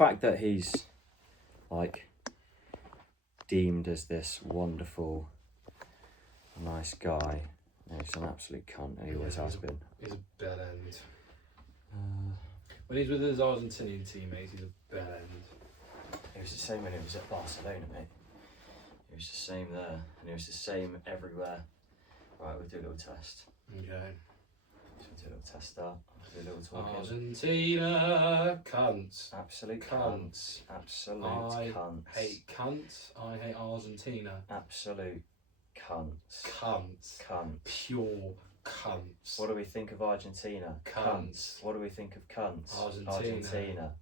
fact that he's like deemed as this wonderful, nice guy, he's an absolute cunt, and he always has been. He's a bell end. When he's with his Argentinian teammates, he's a bell end. It was the same when he was at Barcelona, mate. It was the same there, and it was the same everywhere. Right, we'll do a little test. Okay. So we'll do a little test start. We'll do a little talking. Argentina, cunts. Absolute Cunts. Absolute I cunts. hate cunts. I hate Argentina. Absolute cunts. Cunts. Cunts. Pure cunts. What do we think of Argentina? Cunts. What do we think of cunts? Argentina.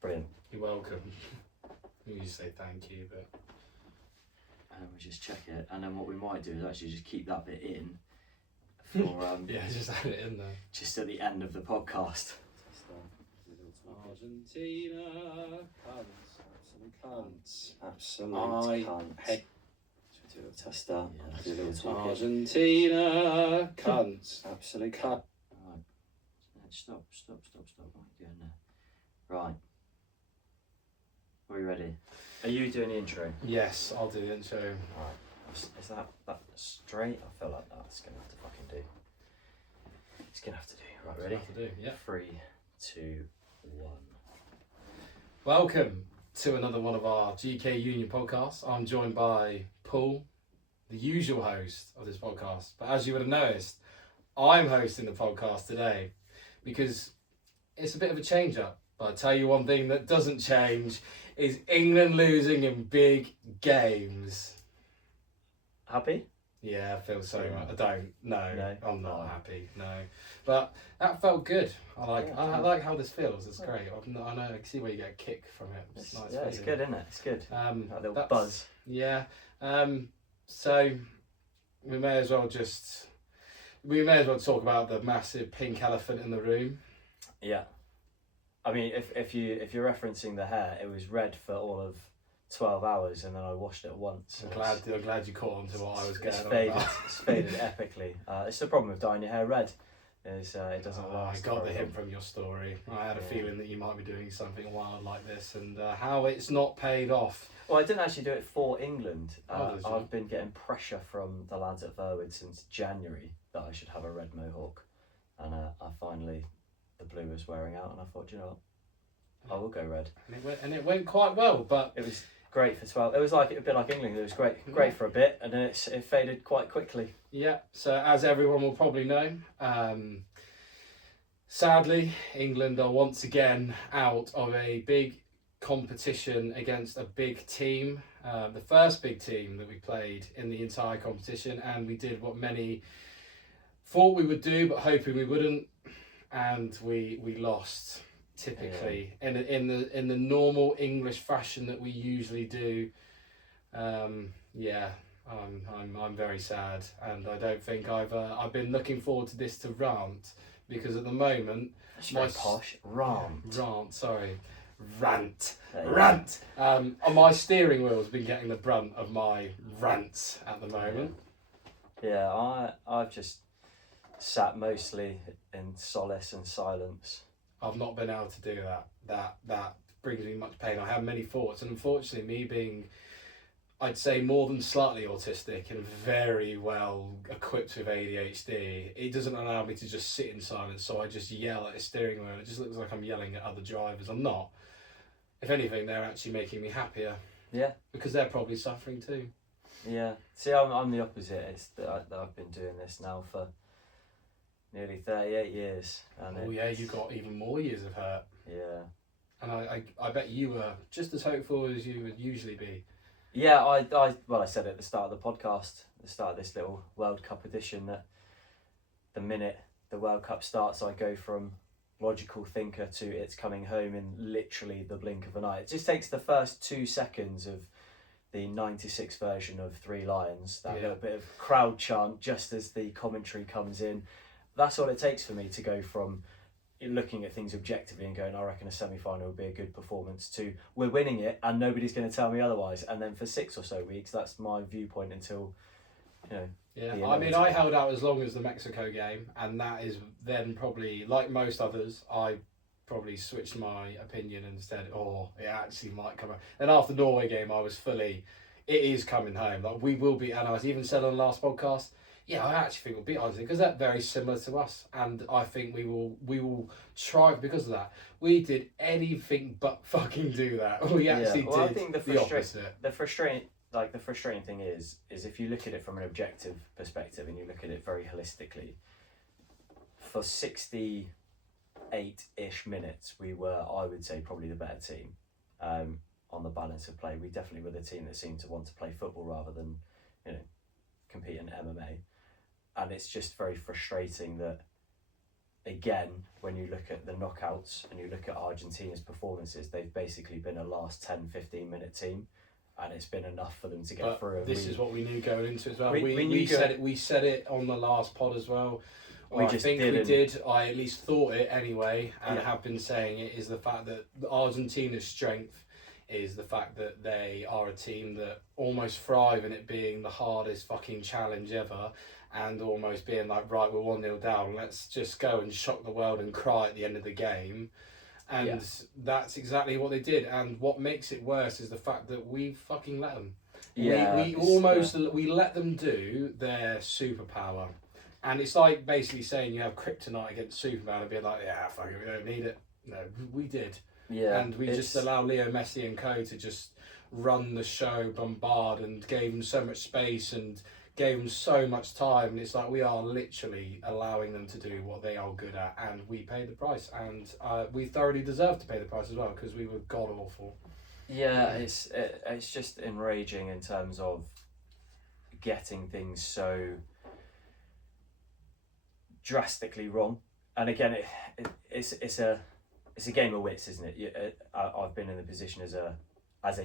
Brilliant. You're welcome. You just say thank you, but... And then we'll just check it. And then what we might do is actually just keep that bit in for yeah, just add it in there. just at the end of the podcast. Argentina, cunts. Absolute Absolute I cunts. hate... Should we do a little test start? Do a little talking. Argentina, cunts. Absolute cunt. Right. Stop. What are you doing there? Right. Are you ready? Are you doing the intro? Yes, I'll do the intro. Right. Is that straight? I feel like that's going to have to fucking do. It's going to have to do. Right, ready? Have to do, yeah. 3, 2, 1. Welcome to another one of our GK Union podcasts. I'm joined by Paul, the usual host of this podcast. But as you would have noticed, I'm hosting the podcast today because it's a bit of a change up. But I'll tell you one thing that doesn't change is England losing in big games. Happy? Yeah, I feel so Yeah. much. I don't. No, No? I'm not No. happy. No, but that felt good. I like. Yeah, I like how this feels. It's great. I know. I can see where you get a kick from it. It's nice. Yeah, it's feeling. good, isn't it? It's good. That little That's- buzz. Yeah. So we may as well talk about the massive pink elephant in the room. Yeah. I mean, if you're referencing the hair, it was red for all of 12 hours, and then I washed it once. I'm glad you caught on to what I was getting It's on faded. about. It's faded epically. It's the problem with dyeing your hair red. Is it doesn't I last. got the very hint long. from your story. I had a Yeah. feeling that you might be doing something wild like this, and how it's not paid off. Well, I didn't actually do it for England. Oh, did you? I've been getting pressure from the lads at Verwood since January that I should have a red mohawk, and I finally, the blue was wearing out, and I thought, you know what, I will go red. And it went quite well, but It was great for 12. It was like a bit like England. It was great for a bit, and then it faded quite quickly. yeah. So as everyone will probably know, sadly, England are once again out of a big competition against a big team. The first big team that we played in the entire competition, and we did what many thought we would do, but hoping we wouldn't, and we lost. Typically, in the normal English fashion that we usually do. I'm very sad, and I don't think I've been looking forward to this to rant, because at the moment That's very posh. Rant. Rant. There you go. Rant. My steering wheel's been getting the brunt of my rants at the moment. Yeah, I've just sat mostly in solace and silence. I've not been able to do that. That brings me much pain. I have many thoughts, and unfortunately, me being, I'd say, more than slightly autistic and very well equipped with ADHD, it doesn't allow me to just sit in silence, so I just yell at a steering wheel. It just looks like I'm yelling at other drivers. I'm not. If anything, they're actually making me happier. Yeah. Because they're probably suffering too. Yeah. See, I'm the opposite. It's that I've been doing this now for nearly 38 years. And Oh yeah, you got even more years of hurt. Yeah. And I bet you were just as hopeful as you would usually be. Yeah, I said at the start of the podcast, the start of this little World Cup edition, that the minute the World Cup starts, I go from logical thinker to it's coming home in literally the blink of an eye. It just takes the first 2 seconds of the 96 version of Three Lions, that little bit of crowd chant just as the commentary comes in. That's all it takes for me to go from looking at things objectively and going, I reckon a semi-final would be a good performance, to we're winning it and nobody's going to tell me otherwise. And then for 6 or so weeks, that's my viewpoint until, you know. Yeah, I mean, I held out as long as the Mexico game, and that is then probably, like most others, I probably switched my opinion and said, "Oh, it actually might come out." And after the Norway game, I was fully, it is coming home. Like we will beat, and I was even said on the last podcast, yeah, I actually think we'll beat Argentina because they're very similar to us, and I think we will strive because of that. We did anything but fucking do that. We actually did. I think the opposite. The frustrating thing is if you look at it from an objective perspective and you look at it very holistically, for 68-ish minutes, we were, I would say, probably the better team. On the balance of play, we definitely were the team that seemed to want to play football rather than, compete in MMA. And it's just very frustrating that, again, when you look at the knockouts and you look at Argentina's performances, they've basically been a last 10-15 minute team, and it's been enough for them to get through. And this is what we knew going into it as well. We said it on the last pod as well. I at least thought it anyway, and have been saying it, is the fact that Argentina's strength is the fact that they are a team that almost thrive in it being the hardest fucking challenge ever, and almost being like, right, we're 1-0 down, let's just go and shock the world and cry at the end of the game. And that's exactly what they did. And what makes it worse is the fact that we fucking let them. We let them do their superpower. And it's like basically saying you have kryptonite against Superman and being like, yeah, fuck it, we don't need it. No, we did. Yeah. And we just allow Leo Messi and co to just run the show, bombard, and gave them so much space and gave them so much time. And it's like we are literally allowing them to do what they are good at, and we paid the price. And we thoroughly deserved to pay the price as well, because we were god awful. Yeah, it's just enraging in terms of getting things so drastically wrong. And again, it's a game of wits, isn't it? I've been in the position as a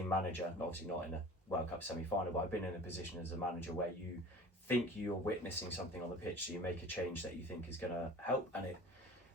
manager, obviously not in a World Cup semi-final, but I've been in a position as a manager where you think you're witnessing something on the pitch, so you make a change that you think is going to help, and it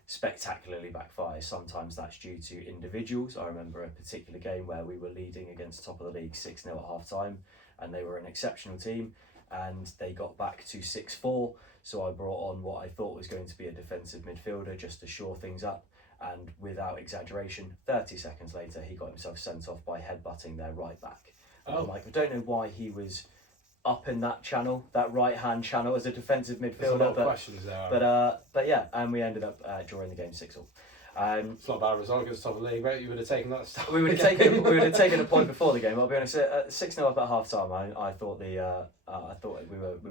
spectacularly backfires. Sometimes that's due to individuals. I remember a particular game where we were leading against top of the league 6-0 at half time, and they were an exceptional team, and they got back to 6-4, so I brought on what I thought was going to be a defensive midfielder just to shore things up, and without exaggeration, 30 seconds later he got himself sent off by headbutting their right back. I'm like, I don't know why he was up in that channel, that right-hand channel as a defensive midfielder. There's a lot of questions there. But yeah, and we ended up drawing the game 6-6. It's not a bad result against top of the league, right? You would have taken that stuff. We would have taken a point before the game. I'll be honest. 6-0 up at half time. I thought we were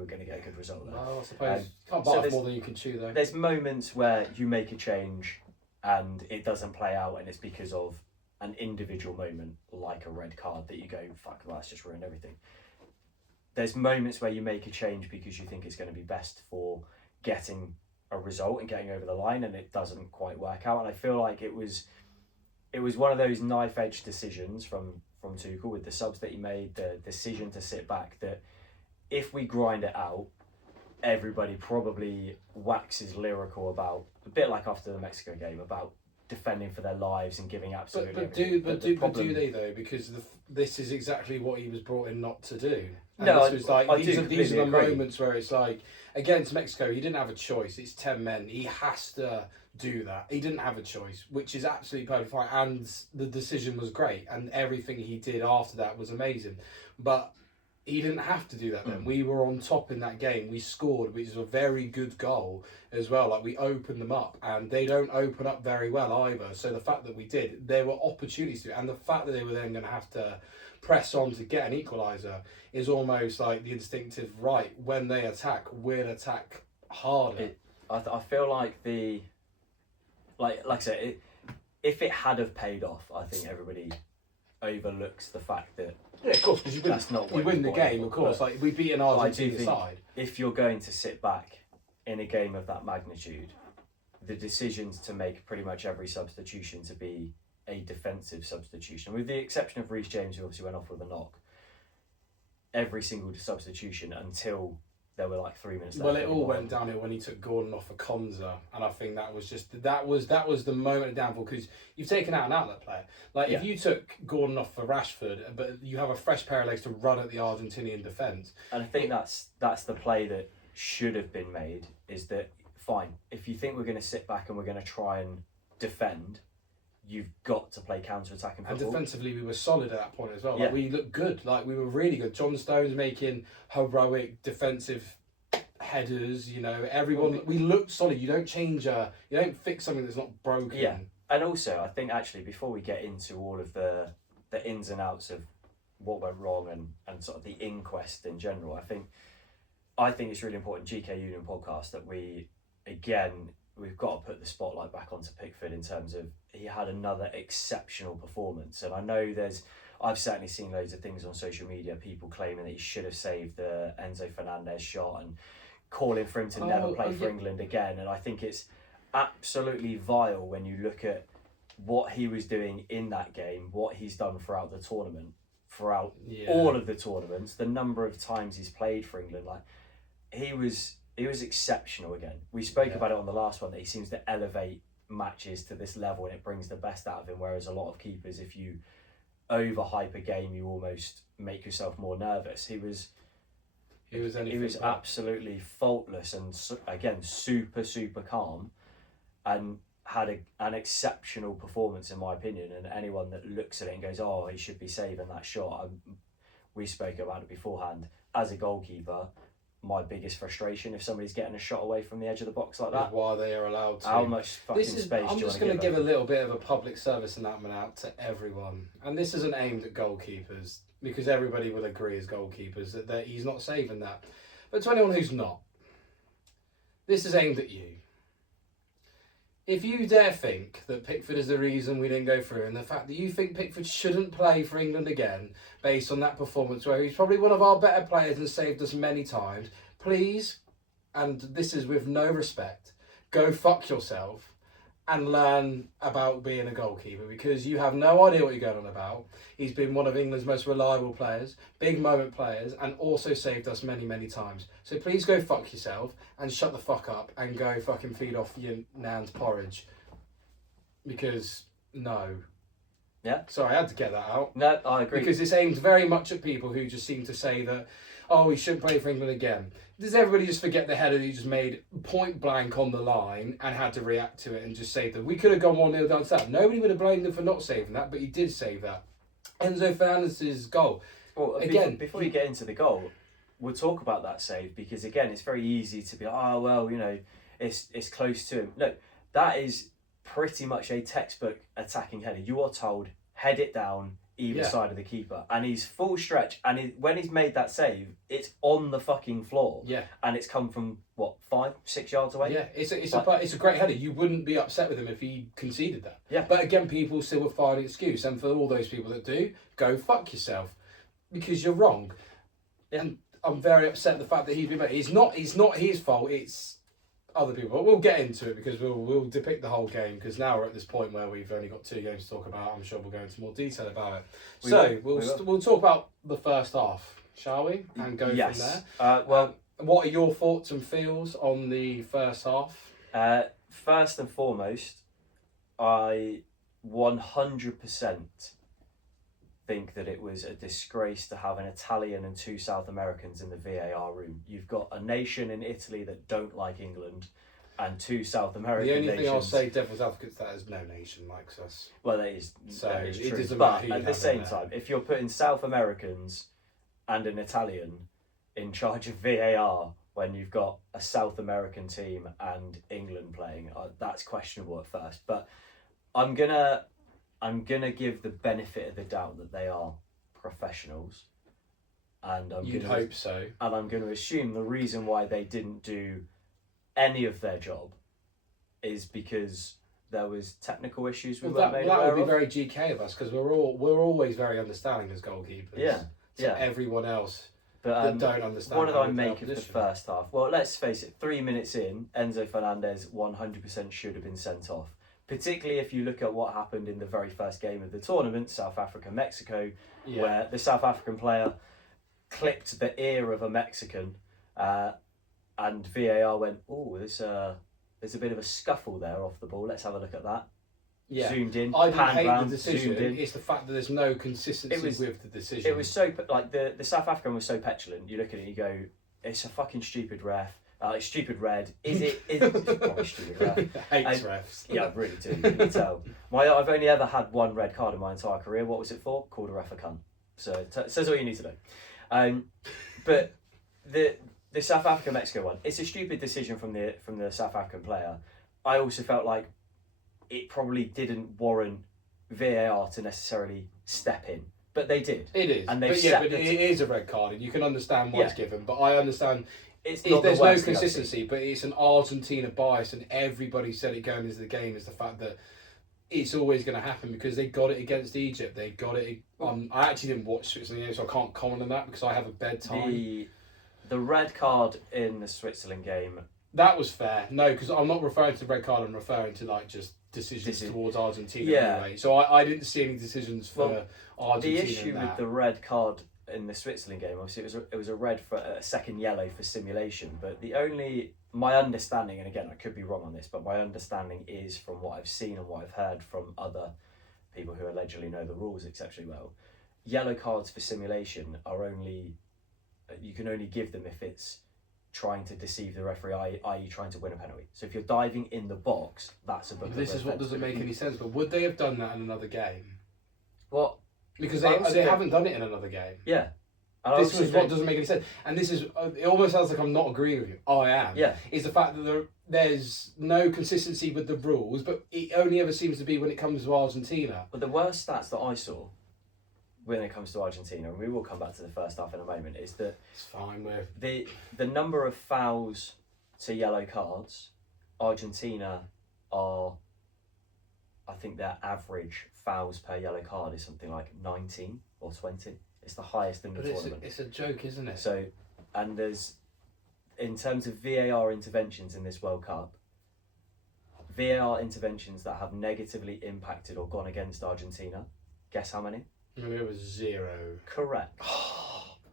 going to get a good result there. Well, I suppose can't bite off more than you can chew, though. There's moments where you make a change and it doesn't play out, and it's because of an individual moment, like a red card, that you go, fuck, well, that's just ruined everything. There's moments where you make a change because you think it's going to be best for getting a result and getting over the line, and it doesn't quite work out. And I feel like it was one of those knife-edge decisions from Tuchel with the subs that he made, the decision to sit back, that if we grind it out, everybody probably waxes lyrical about, a bit like after the Mexico game, about defending for their lives and giving absolutely everything. But do they though? Because this is exactly what he was brought in not to do. And no, this was like, these are the agree. moments where it's like, against Mexico, he didn't have a choice. It's 10 men. He has to do that. He didn't have a choice, which is absolutely perfect fine. And the decision was great, and everything he did after that was amazing. But he didn't have to do that then. We were on top in that game. We scored, which is a very good goal as well. Like, we opened them up, and they don't open up very well either. So the fact that we did, there were opportunities to, and the fact that they were then going to have to press on to get an equaliser is almost like the instinctive right. When they attack, we'll attack harder. I feel like like I said, if it had have paid off, I think everybody overlooks the fact that. Yeah, of course, because you win the game, of course. Like, we beat an Argentina side. If you're going to sit back in a game of that magnitude, the decisions to make pretty much every substitution to be a defensive substitution, with the exception of Reece James, who obviously went off with a knock, every single substitution until there were like 3 minutes left. Well, it all went downhill when he took Gordon off for Konza, and I think that was the moment of downfall, because you've taken out an outlet player. Like, if you took Gordon off for Rashford, but you have a fresh pair of legs to run at the Argentinian defence. And I think that's the play that should have been made, is that, fine, if you think we're going to sit back and we're going to try and defend, you've got to play counter-attacking And football. defensively, we were solid at that point as well. Yeah. Like, we looked good. Like, we were really good. John Stones making heroic defensive headers. You know, everyone. We looked solid. You don't change you don't fix something that's not broken. Yeah. And also, I think actually before we get into all of the ins and outs of what went wrong and sort of the inquest in general, I think it's really important, GK Union podcast, that we've got to put the spotlight back onto Pickford in terms of he had another exceptional performance. And I know I've certainly seen loads of things on social media, people claiming that he should have saved the Enzo Fernandez shot and calling for him to never play for England again. And I think it's absolutely vile when you look at what he was doing in that game, what he's done throughout the tournament, throughout all of the tournaments, the number of times he's played for England. Like, he was exceptional again. We spoke about it on the last one, that he seems to elevate matches to this level and it brings the best out of him, whereas a lot of keepers, if you overhype a game, you almost make yourself more nervous. He was absolutely faultless and again super calm, and had an exceptional performance in my opinion. And anyone that looks at it and goes, oh, he should be saving that shot, we spoke about it beforehand, as a goalkeeper, my biggest frustration, if somebody's getting a shot away from the edge of the box like that, why they are allowed to. How much fucking space do you want to give? I'm just going to give a little bit of a public service announcement out to everyone, and this isn't aimed at goalkeepers, because everybody will agree as goalkeepers that he's not saving that. But to anyone who's not, this is aimed at you. If you dare think that Pickford is the reason we didn't go through, and the fact that you think Pickford shouldn't play for England again based on that performance where he's probably one of our better players and saved us many times, please, and this is with no respect, go fuck yourself and learn about being a goalkeeper, because you have no idea what you're going on about. He's been one of England's most reliable players, big moment players, and also saved us many, many times. So please go fuck yourself and shut the fuck up and go fucking feed off your nan's porridge. Because, no. Yeah. Sorry, I had to get that out. No, I agree. Because it's aimed very much at people who just seem to say that, oh, he shouldn't play for England again. Does everybody just forget the header that he just made point blank on the line and had to react to it and just save that? We could have gone 1-0 down to that. Nobody would have blamed him for not saving that, but he did save that. Enzo Fernandez's goal. Well, again, before you get into the goal, we'll talk about that save, because again, it's very easy to be, oh, well, you know, it's close to him. No, that is pretty much a textbook attacking header. You are told, head it down either side of the keeper, and he's full stretch, and when he's made that save, it's on the fucking floor, and it's come from what, 5-6 yards away. It's a great header. You wouldn't be upset with him if he conceded that. Yeah, but again, people still would find an excuse, and for all those people that do, go fuck yourself, because you're wrong. And I'm very upset at the fact that he's been made. It's not his fault. It's other people. But we'll get into it, because we'll depict the whole game, because now we're at this point where we've only got 2 games to talk about. I'm sure we'll go into more detail about it. We'll talk about the first half, shall we? And go from there. What are your thoughts and feels on the first half? First and foremost, I 100% think that it was a disgrace to have an Italian and 2 South Americans in the VAR room. You've got a nation in Italy that don't like England, and 2 South American nations. The only thing I'll say, devil's advocate, that is no nation likes us. Well, that is it true. doesn't But matter at the same time, if you're putting South Americans and an Italian in charge of VAR when you've got a South American team and England playing, that's questionable at first. But I'm gonna give the benefit of the doubt that they are professionals, and You'd hope so. And I'm going to assume the reason why they didn't do any of their job is because there was technical issues we weren't made aware of. That would be very GK of us, because we're always very understanding as goalkeepers. Everyone else that don't understand. What did I make of the first half? Well, let's face it. 3 minutes in, Enzo Fernandez 100% should have been sent off. Particularly if you look at what happened in the very first game of the tournament, South Africa-Mexico, where the South African player clipped the ear of a Mexican, and VAR went, oh, there's a bit of a scuffle there off the ball. Let's have a look at that. Yeah. Zoomed in, I didn't hate round, the decision. zoomed in. It's the fact that there's no consistency with the decision. It was so, like, the South African was so petulant. You look at it and you go, it's a fucking stupid ref. Stupid red. Is it's probably stupid red. Hates refs. Yeah, I really do. You can tell. I've only ever had one red card in my entire career. What was it for? Called a ref a cunt. So it says all you need to know. But the South Africa Mexico one, it's a stupid decision from the South African player. I also felt like it probably didn't warrant VAR to necessarily step in, but they did. It is, and but it is a red card, and you can understand why it's given. But I understand there's no consistency, but it's an Argentina bias, and everybody said it going into the game is the fact that it's always going to happen because they got it against Egypt. They got it. I actually didn't watch Switzerland game, so I can't comment on that because I have a bedtime. The red card in the Switzerland game. That was fair. No, because I'm not referring to red card. I'm referring to just decisions towards Argentina anyway. So I didn't see any decisions for Argentina. The issue with the red card in the Switzerland game, obviously, it was a red for a second yellow for simulation. But my understanding, and again I could be wrong on this, but my understanding is from what I've seen and what I've heard from other people who allegedly know the rules exceptionally well, yellow cards for simulation you can only give them if it's trying to deceive the referee, i.e. trying to win a penalty. So if you're diving in the box, that's a book. This is what doesn't make any sense. But would they have done that in another game? What? Because they haven't done it in another game. Yeah. And this is what doesn't make any sense. And this is, it almost sounds like I'm not agreeing with you. I am. Yeah. Is the fact that there's no consistency with the rules, but it only ever seems to be when it comes to Argentina. But the worst stats that I saw when it comes to Argentina, and we will come back to the first half in a moment, is that it's fine with the number of fouls to yellow cards, Argentina are, I think their average fouls per yellow card is something like 19 or 20. It's the highest in the tournament. It's a joke, isn't it? So, and there's, in terms of VAR interventions in this World Cup, VAR interventions that have negatively impacted or gone against Argentina, guess how many? Maybe it was 0. Correct.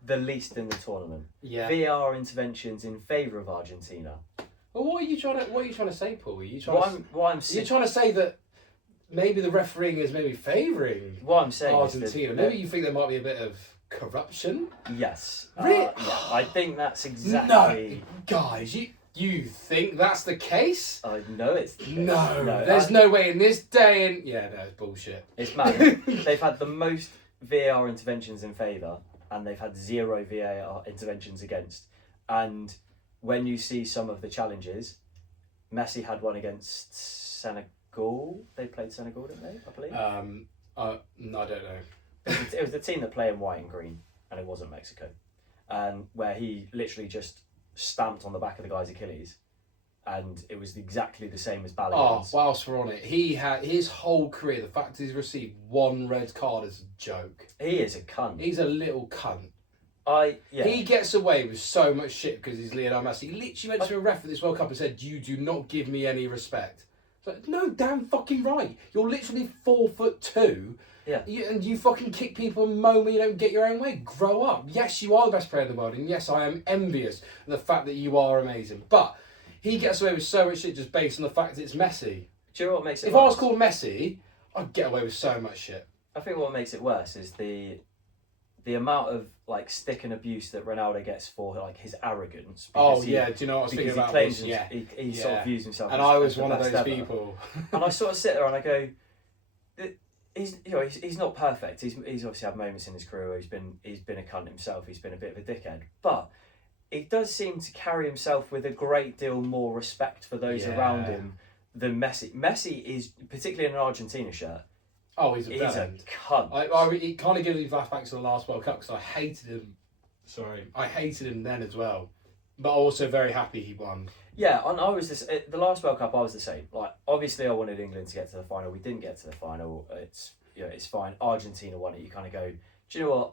The least in the tournament. Yeah. VAR interventions in favour of Argentina. Well, what are you trying to say, Paul? Are you trying you're trying to say that maybe the refereeing is maybe favouring what I'm saying Argentina? Maybe you think there might be a bit of corruption? Yes. Really? Yeah, I think that's exactly... No, guys, you think that's the case? I know it's the case. No, there's no way in this day and... Yeah, no, it's bullshit. It's mad. They've had the most VAR interventions in favour and they've had 0 VAR interventions against. And when you see some of the challenges, Messi had one against Senegal. They played Senegal, didn't they, I believe? No, I don't know. It was the team that play in white and green, and it wasn't Mexico. And where he literally just stamped on the back of the guy's Achilles, and it was exactly the same as Balogun's. Oh, whilst we're on it, he had his whole career, the fact he's received 1 red card is a joke. He is a cunt. He's a little cunt. He gets away with so much shit because he's Lionel Messi. He literally went to a ref at this World Cup and said, "You do not give me any respect." It's like, no, damn fucking right. You're literally 4'2". Yeah. And you fucking kick people and moan when you don't get your own way. Grow up. Yes, you are the best player in the world, and yes, I am envious of the fact that you are amazing. But he gets away with so much shit just based on the fact that it's Messi. Do you know what makes it If worse? I was called Messi, I'd get away with so much shit. I think what makes it worse is the amount of stick and abuse that Ronaldo gets for his arrogance. Oh yeah, do you know what I was thinking about? He sort of views himself. And as I was the one of best those ever. people. And I sort of sit there and I go, he's not perfect. He's obviously had moments in his career where he's been a cunt himself. He's been a bit of a dickhead, but he does seem to carry himself with a great deal more respect for those around him than Messi. Messi is, particularly in an Argentina shirt. Oh, he's a cunt. It kind of gives me flashbacks to the last World Cup because I hated him. I hated him then as well, but also very happy he won. Yeah, and I was the last World Cup. I was the same. Obviously, I wanted England to get to the final. We didn't get to the final. It's fine. Argentina won it. You kind of go, do you know what?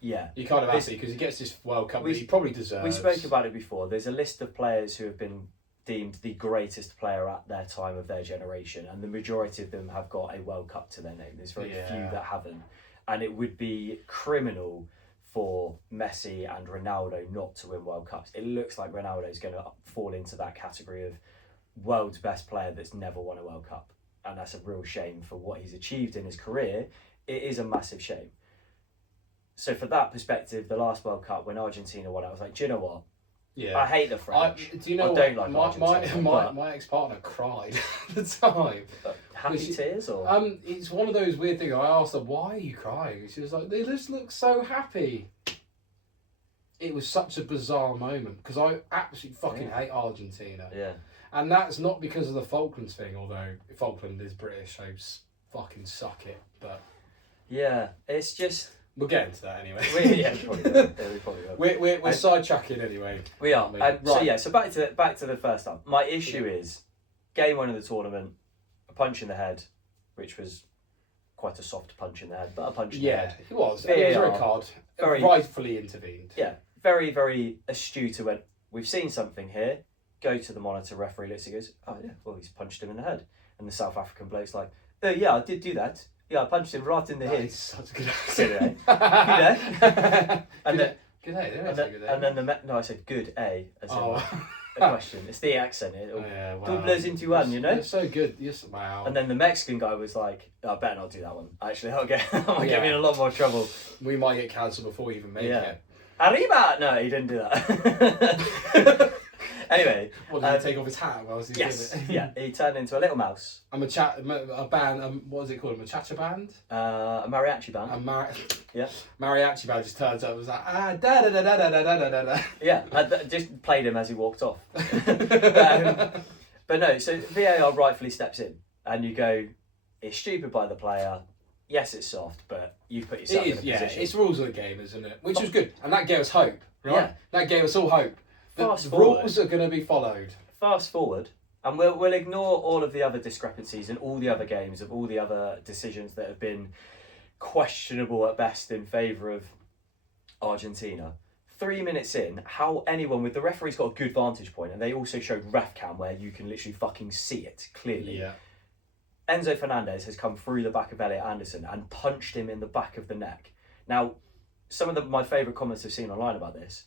Yeah, you're kind of happy because he gets this World Cup that he probably deserves. We spoke about it before. There's a list of players who have been deemed the greatest player at their time of their generation, and the majority of them have got a World Cup to their name. There's very few that haven't, and it would be criminal for Messi and Ronaldo not to win World Cups. It looks like Ronaldo's going to fall into that category of world's best player that's never won a World Cup, and that's a real shame for what he's achieved in his career. It is a massive shame. So for that perspective, the last World Cup when Argentina won, I was like, do you know what? Yeah. I hate the French. Do you know I don't like Argentina, my ex-partner cried at the time. Happy tears or? It's one of those weird things. I asked her, "Why are you crying?" She was like, "They just look so happy." It was such a bizarre moment because I absolutely fucking hate Argentina. Yeah. And that's not because of the Falklands thing, although Falkland is British, so fucking suck it. But yeah, it's just. We'll get into that anyway. We probably will. We're sidetracking anyway. We are. Right. So back to the first half. My issue is game 1 of the tournament, a punch in the head, which was quite a soft punch in the head, but a punch in the head. It was. It was a red card. Rightfully intervened. Yeah, very, very astute. Who went, we've seen something here. Go to the monitor, referee looks, he goes, oh yeah, well he's punched him in the head. And the South African bloke's like, oh yeah, I did do that. Yeah, I punched him right in the head. Such a good accent. Good day. And then I said good A as in a question. It's the accent. Doublers into one, you know. You're so good. Yes, wow. And then the Mexican guy was like, I better not do that one. Actually, I'll get me in a lot more trouble. We might get cancelled before we even make it. Arriba! No, he didn't do that. Anyway, what did he take off his hat while he doing it? Yeah, he turned into a little mouse. A band. What is it called? A machacha band? A mariachi band. Mariachi band just turns up and was like da da da da da da da da da. Yeah, I just played him as he walked off. But no, so VAR rightfully steps in, and you go, it's stupid by the player. Yes, it's soft, but you've put yourself in a position. It's rules of the game, isn't it? Which was good, and that gave us hope, right? Yeah. That gave us all hope. The rules are going to be followed. Fast forward, and we'll ignore all of the other discrepancies and all the other games of all the other decisions that have been questionable at best in favour of Argentina. 3 minutes in, how anyone with the referee's got a good vantage point, and they also showed ref cam where you can literally fucking see it clearly. Yeah. Enzo Fernandez has come through the back of Elliot Anderson and punched him in the back of the neck. Now, some of my favourite comments I've seen online about this.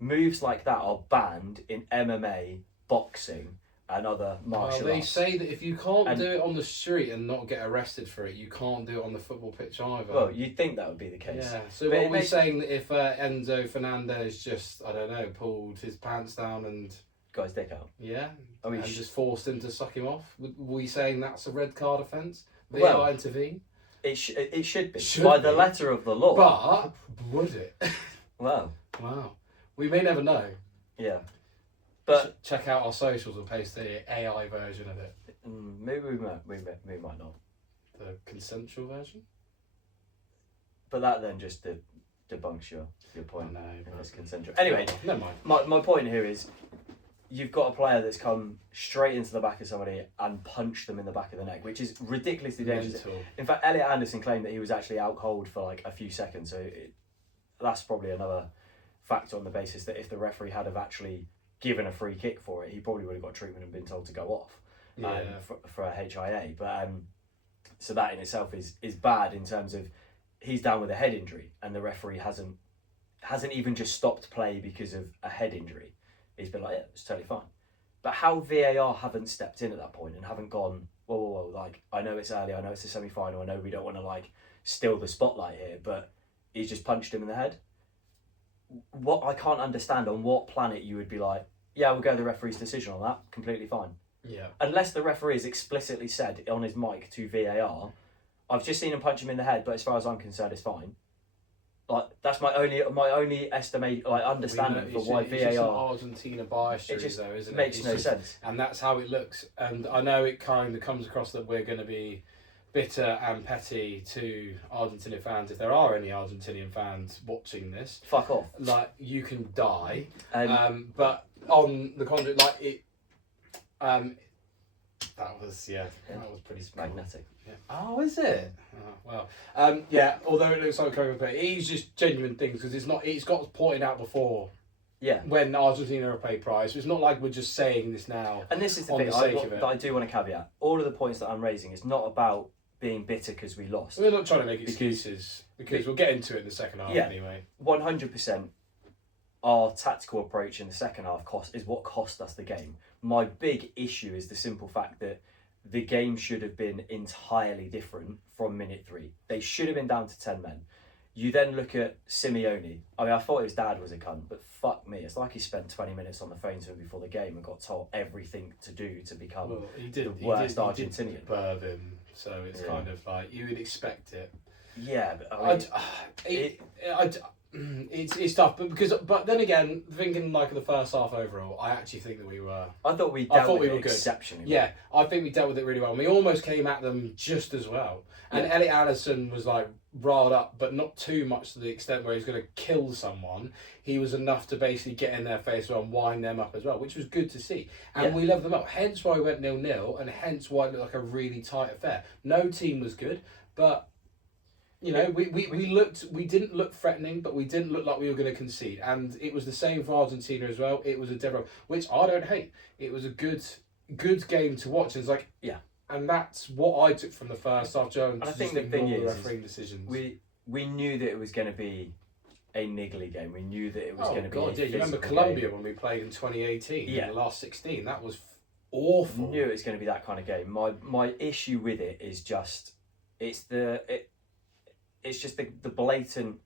Moves like that are banned in MMA, boxing, and other martial arts. They say that if you can't do it on the street and not get arrested for it, you can't do it on the football pitch either. Well, you'd think that would be the case. Yeah. So are we saying that if Enzo Fernandez just, I don't know, pulled his pants down and got his dick out? Yeah. I mean, and just forced him to suck him off? Were we saying that's a red card offence? Well, intervene? It should be. By the letter of the law. But would it? Wow. We may never know. Yeah. But check out our socials and post the AI version of it. Maybe we might not. The consensual version? But that then just debunks your point. No, it's consensual. Anyway, never mind. My point here is you've got a player that's come straight into the back of somebody and punched them in the back of the neck, which is ridiculously dangerous. In fact, Elliot Anderson claimed that he was actually out cold for like a few seconds, so that's probably another fact on the basis that if the referee had have actually given a free kick for it, he probably would have got treatment and been told to go off for a HIA. But so that in itself is bad in terms of he's down with a head injury and the referee hasn't even just stopped play because of a head injury. He's been like, yeah, it's totally fine. But how VAR haven't stepped in at that point and haven't gone, whoa, like, I know it's early, I know it's a semi-final, I know we don't want to like steal the spotlight here, but he's just punched him in the head. What I can't understand on what planet you would be like, yeah, we'll go the referee's decision on that, completely fine. Yeah. Unless the referee has explicitly said on his mic to VAR, I've just seen him punch him in the head, but as far as I'm concerned, it's fine. Like that's my only understanding for why VAR. It's just an Argentina bias, though, isn't it? Makes no sense. And that's how it looks. And I know it kind of comes across that we're going to be bitter and petty to Argentinian fans, if there are any Argentinian fans watching this. Fuck off. Like, you can die. But on the contrary, like, it... that was pretty magnetic. Yeah. Oh, is it? Oh, well. Although it looks like Coca-Cola, he's just genuine things, because it's got pointed out before. Yeah. When Argentina are paid prize. So it's not like we're just saying this now. And this is the thing I do want to caveat. All of the points that I'm raising is not about being bitter because we lost. We're not trying to make excuses because we'll get into it in the second half anyway. 100%. Our tactical approach in the second half is what cost us the game. My big issue is the simple fact that the game should have been entirely different from minute 3. They should have been down to 10 men. You then look at Simeone. I mean, I thought his dad was a cunt, but fuck me. It's like he spent 20 minutes on the phone to him before the game and got told everything to do to become the worst Argentinian. Bird him, so it's kind of like you would expect it. Yeah, but it's tough, but then again, thinking like of the first half overall, I actually think that we were. I thought we dealt with it exceptionally well. Yeah, I think we dealt with it really well. And we almost came at them just as well. And Elliot Allison was like riled up, but not too much to the extent where he's going to kill someone. He was enough to basically get in their face and wind them up as well, which was good to see. And we leveled them up. Hence why we went 0-0, and hence why it looked like a really tight affair. No team was good, but you know, we didn't look threatening, but we didn't look like we were going to concede. And it was the same for Argentina as well. It was a different, which I don't hate. It was a good game to watch. It's like, and that's what I took from the first half. And I think the thing is, refereeing decisions. We knew that it was going to be a niggly game. We knew that it was going to be. You remember Colombia when we played in 2018? Yeah, in the last 16. That was awful. I knew it was going to be that kind of game. My issue with it is just it's just the blatant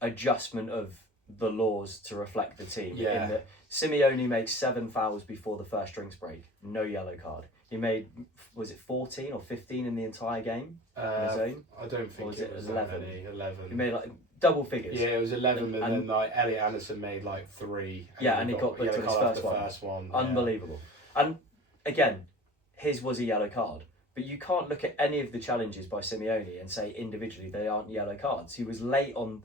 adjustment of the laws to reflect the team. Yeah. In that Simeone made 7 fouls before the first drinks break. No yellow card. He made, was it 14 or 15 in the entire game? In the zone? I don't think it was 11. 11. He made like double figures. Yeah, it was 11, and then like Elliot Anderson made like 3. And he got booked on his first one. Unbelievable. And again, his was a yellow card. But you can't look at any of the challenges by Simeone and say individually they aren't yellow cards. He was late on,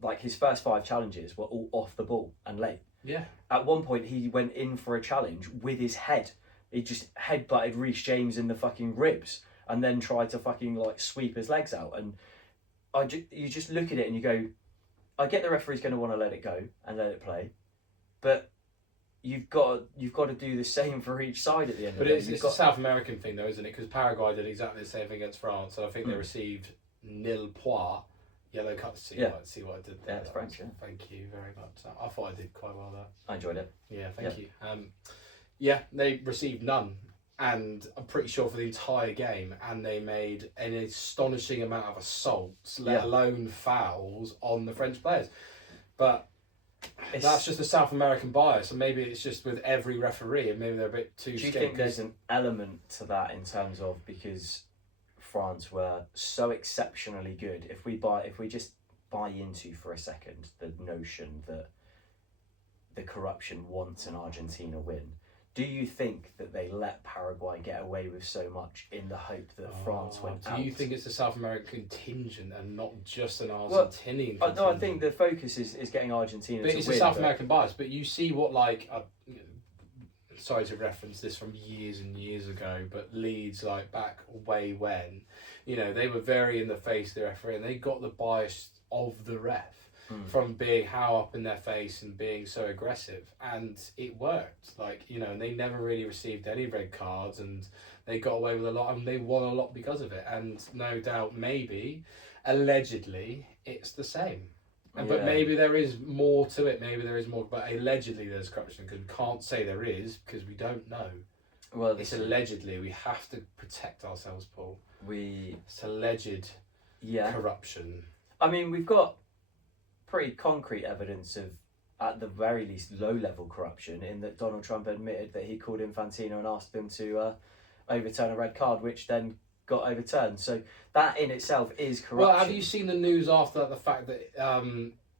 like his first 5 challenges were all off the ball and late. Yeah. At one point he went in for a challenge with his head. He just headbutted Reece James in the fucking ribs and then tried to fucking like sweep his legs out. And you just look at it and you go, I get the referee's going to want to let it go and let it play, but you've got to do the same for each side at the end of the day. But it's a South American thing though, isn't it? Because Paraguay did exactly the same thing against France, and I think they received 0 points, yellow cards. See what I did there. Yeah, it's French, Thank you very much. I thought I did quite well there. I enjoyed it. Yeah, thank you. They received none, and I'm pretty sure for the entire game, and they made an astonishing amount of assaults, let alone fouls, on the French players. But that's just a South American bias, and maybe it's just with every referee, and maybe they're a bit too scared. Do you think there's an element to that in terms of, because France were so exceptionally good, if we just buy into for a second the notion that the corruption wants an Argentina win, do you think that they let Paraguay get away with so much in the hope that France went out? Do you think it's a South American contingent and not just an Argentinian contingent? No, I think the focus is getting Argentina to win. But it's a South American bias. But you see what, like, sorry to reference this from years and years ago, but Leeds, like, back way when, you know, they were very in the face of the referee, and they got the bias of the ref. From being how up in their face and being so aggressive, and it worked. Like, you know, and they never really received any red cards, and they got away with a lot, and they won a lot because of it. And no doubt, maybe, allegedly, it's the same. But maybe there is more to it. Maybe there is more, but allegedly there's corruption, because we can't say there is because we don't know. Well, it's allegedly. We have to protect ourselves, Paul. It's alleged corruption. I mean, we've got pretty concrete evidence of, at the very least, low-level corruption, in that Donald Trump admitted that he called Infantino and asked him to overturn a red card, which then got overturned. So that in itself is corruption. Well, have you seen the news after the fact that,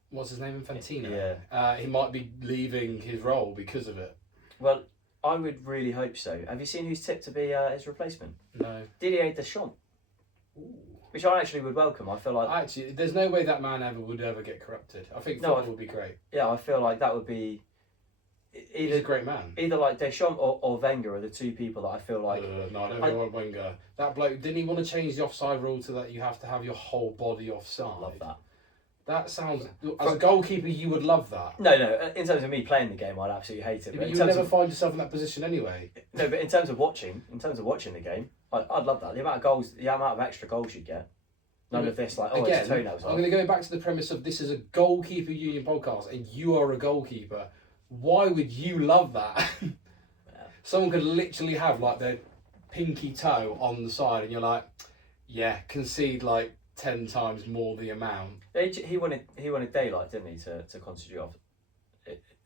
what's his name, Infantino? Yeah. He might be leaving his role because of it. Well, I would really hope so. Have you seen who's tipped to be his replacement? No. Didier Deschamps. Ooh. Which I actually would welcome. I feel like... Actually, there's no way that man would ever get corrupted. I think football would be great. Yeah, I feel like that would be... He's a great man. Either like Deschamps or Wenger are the two people that I feel like... No, I don't think I want Wenger. That bloke, didn't he want to change the offside rule to that you have to have your whole body offside? I love that. That sounds... As a goalkeeper, you would love that. No. In terms of me playing the game, I'd absolutely hate it. But you would never find yourself in that position anyway. No, but in terms of watching the game, I'd love that. The amount of goals, the amount of extra goals you'd get. None of this, like, again, it's toenails off. I'm going to go back to the premise of this is a goalkeeper union podcast, and you are a goalkeeper. Why would you love that? Someone could literally have, like, their pinky toe on the side, and you're like, concede, like, 10 times more the amount. He wanted daylight, didn't he, to concentrate off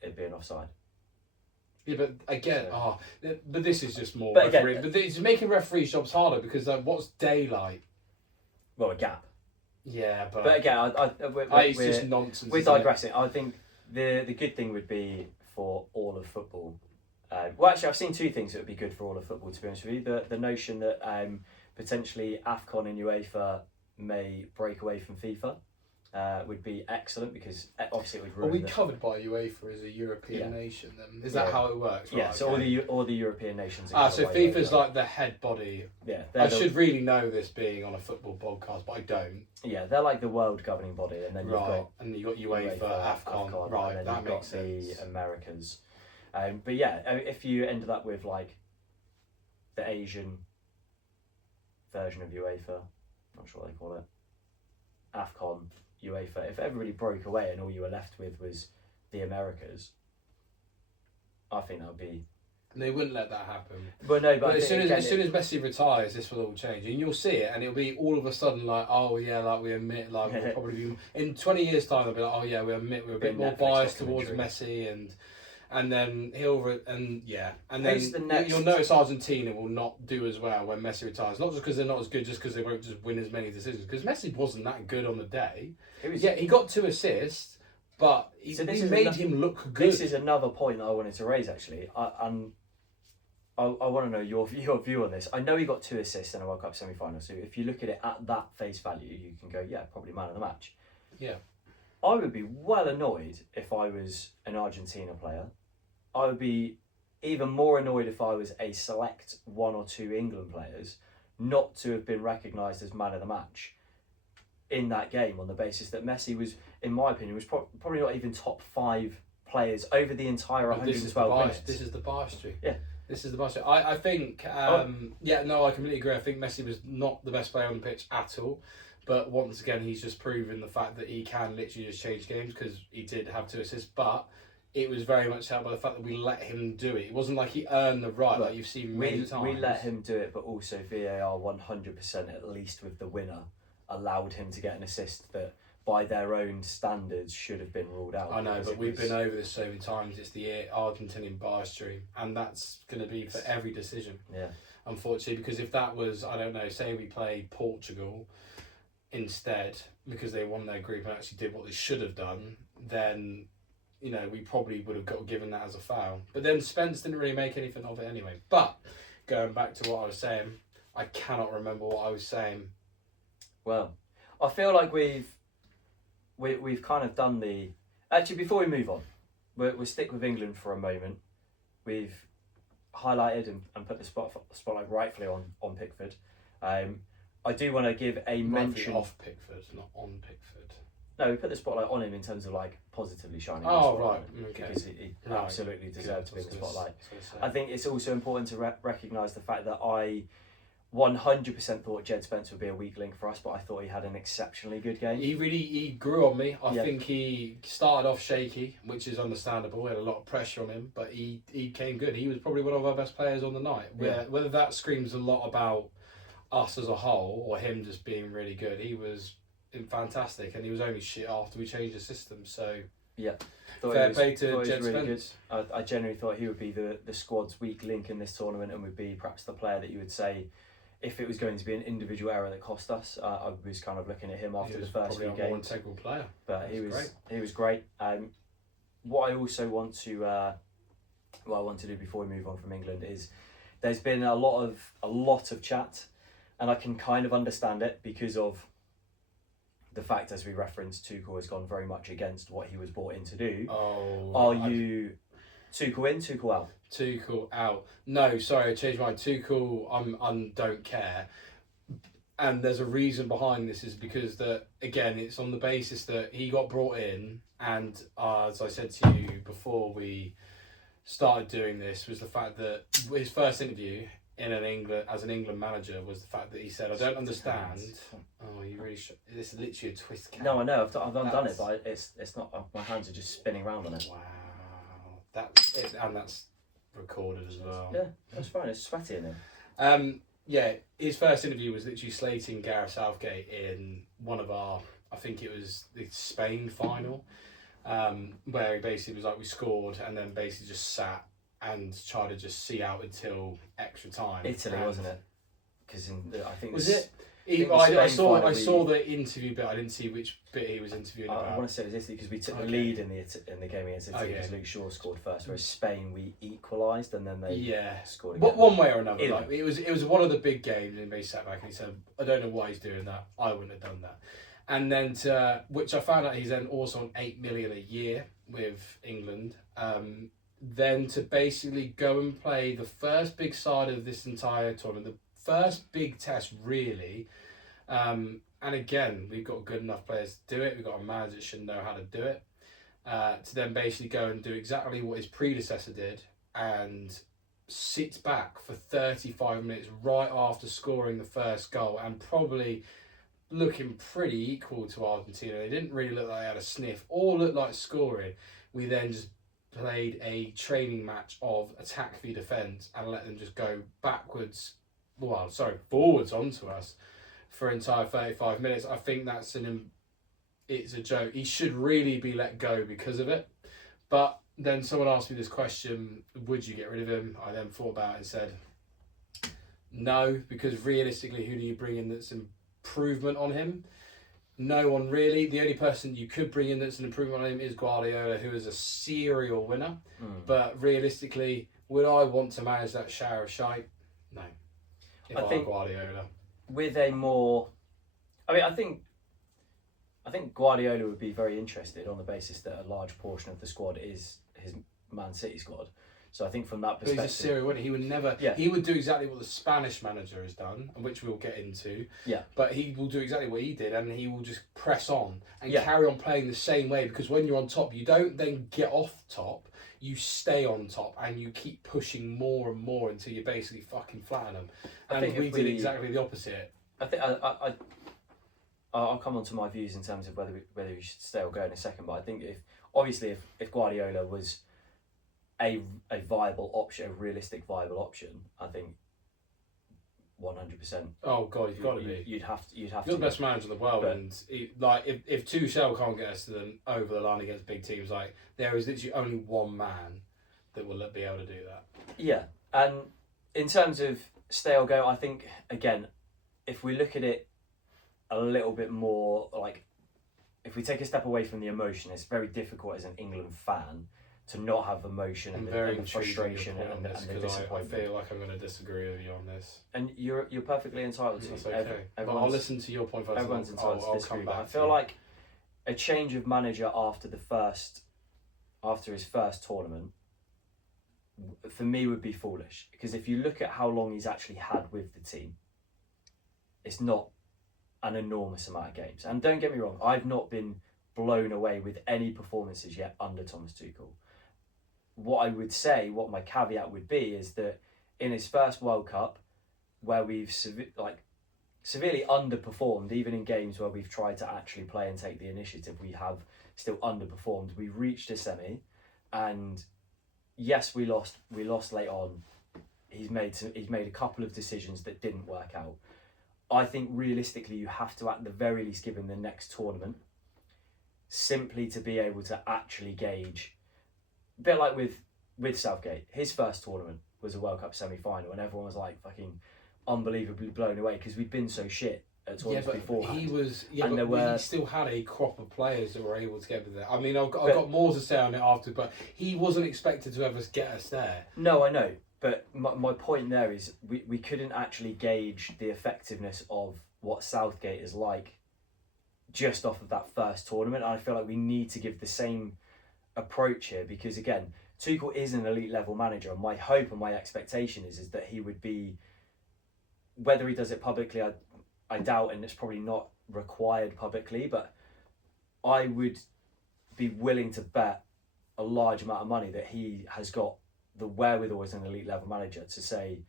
it being offside. Yeah, but again, but this is just more But referee. again, But it's making referees' jobs harder because what's daylight? Well, a gap. Yeah, But again, it's just nonsense. We're digressing. I think the good thing would be for all of football. Well, actually, I've seen two things that would be good for all of football. To be honest with you, the notion that potentially AFCON and UEFA may break away from FIFA would be excellent because obviously it would ruin. Are we covered by UEFA as a European nation? Then is that how it works? Yeah. Right, So all the European nations. So FIFA's like the head body. Yeah. I should really know this being on a football podcast, but I don't. Yeah, they're like the world governing body, and then you've got UEFA, AFCON, right? And then That you've got makes sense. the Americas. But yeah, if you ended up with like the Asian version of UEFA, not sure what they call it, AFCON, UEFA, if everybody broke away and all you were left with was the Americas, I think that would be... They wouldn't let that happen. Well, no, but as soon as Messi retires, this will all change, and you'll see it, and it'll be all of a sudden like, oh yeah, like we admit, like we'll probably be in 20 years' time. They'll be like, oh yeah, we admit we're a bit more biased towards Messi, and then and then you'll notice Argentina will not do as well when Messi retires. Not just because they're not as good, just because they won't just win as many decisions. Because Messi wasn't that good on the day. He got 2 assists, but he made him look good. This is another point that I wanted to raise actually. I want to know your view on this. I know he got 2 assists in a World Cup semi-final, so if you look at it at that face value, you can go, yeah, probably man of the match. Yeah. I would be well annoyed if I was an Argentina player. I would be even more annoyed if I was a select 1 or 2 England players not to have been recognised as man of the match in that game on the basis that Messi was, in my opinion, was probably not even top 5 players over the entire 112 minutes. This is the biastry. Yeah. This is the biastry. I think, I completely agree. I think Messi was not the best player on the pitch at all. But once again, he's just proven the fact that he can literally just change games because he did have 2 assists. But it was very much helped by the fact that we let him do it. It wasn't like he earned the right, like you've seen many times. We let him do it, but also VAR 100%, at least with the winner, allowed him to get an assist that, by their own standards, should have been ruled out. I know, but we've been over this so many times. It's the Argentinian bias stream, and that's going to be for every decision. Yeah. Unfortunately, because if that was, I don't know, say we played Portugal instead, because they won their group and actually did what they should have done, then... we probably would have got given that as a foul. But then Spence didn't really make anything of it anyway. But going back to what I was saying, I cannot remember what I was saying. Well, I feel like we've kind of done the... Actually, before we move on, we'll stick with England for a moment. We've highlighted and put the spotlight rightfully on Pickford. I do want to give a mention... Off Pickford, not on Pickford. No, we put the spotlight on him in terms of like positively shining. Oh, right. Okay. Because he absolutely deserved to be in the spotlight. I think it's also important to recognise the fact that I 100% thought Jed Spence would be a weak link for us, but I thought he had an exceptionally good game. He grew on me. I think he started off shaky, which is understandable. We had a lot of pressure on him, but he came good. He was probably one of our best players on the night. Whether that screams a lot about us as a whole or him just being really good, he was fantastic, and he was only shit after we changed the system. So fair play to Jed Spence. I genuinely thought he would be the squad's weak link in this tournament, and would be perhaps the player that you would say, if it was going to be an individual error that cost us, I was kind of looking at him after the first few games. More integral player, but he was great. What I also want to do before we move on from England is there's been a lot of chat, and I can kind of understand it because of the fact, as we referenced, Tuchel has gone very much against what he was brought in to do. You Tuchel in, Tuchel out? Tuchel out. No, sorry, I changed my mind. Tuchel, I don't care. And there's a reason behind this, is because that, again, it's on the basis that he got brought in, and as I said to you before we started doing this, was the fact that his first interview as an England manager was the fact that he said, I don't understand. Oh, you really should. This is literally a twist cam. No, I know, I've undone it, but it's not, my hands are just spinning around on it. Wow. That's it, and that's recorded as well. Yeah, that's fine, it's sweaty in there. His first interview was literally slating Gareth Southgate in one of our, I think it was the Spain final, where he basically was like, we scored and then basically just sat and tried to just see out until extra time. Italy, wasn't it? Because I think was this, it? I saw the interview bit. I didn't see which bit he was interviewing about. I want to say it was Italy because we took the lead in the game against Italy because Luke Shaw scored first, whereas Spain we equalised and then they scored again. But one way or another, like, it was one of the big games, and he sat back and he said, "I don't know why he's doing that. I wouldn't have done that." And then which I found out he's then also on 8 million a year with England. Then to basically go and play the first big side of this entire tournament, the first big test really, and again we've got good enough players to do it. We've got a manager that should know how to do it. To then basically go and do exactly what his predecessor did and sits back for 35 minutes right after scoring the first goal and probably looking pretty equal to Argentina. They didn't really look like they had a sniff or look like scoring. We then just played a training match of attack v defence and let them just go forwards onto us for entire 35 minutes. I think it's a joke. He should really be let go because of it. But then someone asked me this question, would you get rid of him? I then thought about it and said, no, because realistically, who do you bring in that's improvement on him? No one really. The only person you could bring in that's an improvement on him is Guardiola, who is a serial winner. But realistically, would I want to manage that shower of shite? No. I think Guardiola. With a more, I think Guardiola would be very interested on the basis that a large portion of the squad is his Man City squad. So I think from that perspective, but he's a serial winner. He would never. Yeah. He would do exactly what the Spanish manager has done, and which we'll get into. Yeah. But he will do exactly what he did, and he will just press on and carry on playing the same way. Because when you're on top, you don't then get off top. You stay on top, and you keep pushing more and more until you basically fucking flatten them. And we did exactly the opposite. I think I'll come on to my views in terms of whether we should stay or go in a second. But I think if Guardiola was a viable option, a realistic viable option, I think 100%. Oh God, you've got to be. You'd have to. You're the best manager in the world, and if Tuchel can't get us to them over the line against big teams, like there is literally only one man that will be able to do that. Yeah, and in terms of stay or go, I think again, if we look at it a little bit more, like if we take a step away from the emotion, it's very difficult as an England fan to not have emotion and the frustration and the disappointment. I feel like I'm going to disagree with you on this. And you're perfectly entitled to. That's okay. I'll listen to your point first. Everyone's entitled to disagree. But I feel like a change of manager after his first tournament, for me, would be foolish. Because if you look at how long he's actually had with the team, it's not an enormous amount of games. And don't get me wrong, I've not been blown away with any performances yet under Thomas Tuchel. What I would say, what my caveat would be, is that in his first World Cup, where we've severely underperformed, even in games where we've tried to actually play and take the initiative, we have still underperformed. We reached a semi, and yes, we lost late on. He's made a couple of decisions that didn't work out. I think realistically, you have to at the very least give him the next tournament, simply to be able to actually gauge. A bit like with Southgate, his first tournament was a World Cup semi-final, and everyone was like fucking unbelievably blown away because we'd been so shit at tournaments before. He still had a crop of players that were able to get there. I mean, I've got more to say on it after, but he wasn't expected to ever get us there. No, I know, but my point there is we couldn't actually gauge the effectiveness of what Southgate is like just off of that first tournament. And I feel like we need to give the same approach here, because again, Tuchel is an elite level manager, and my hope and my expectation is that he would be, whether he does it publicly, I doubt, and it's probably not required publicly, but I would be willing to bet a large amount of money that he has got the wherewithal as an elite level manager to say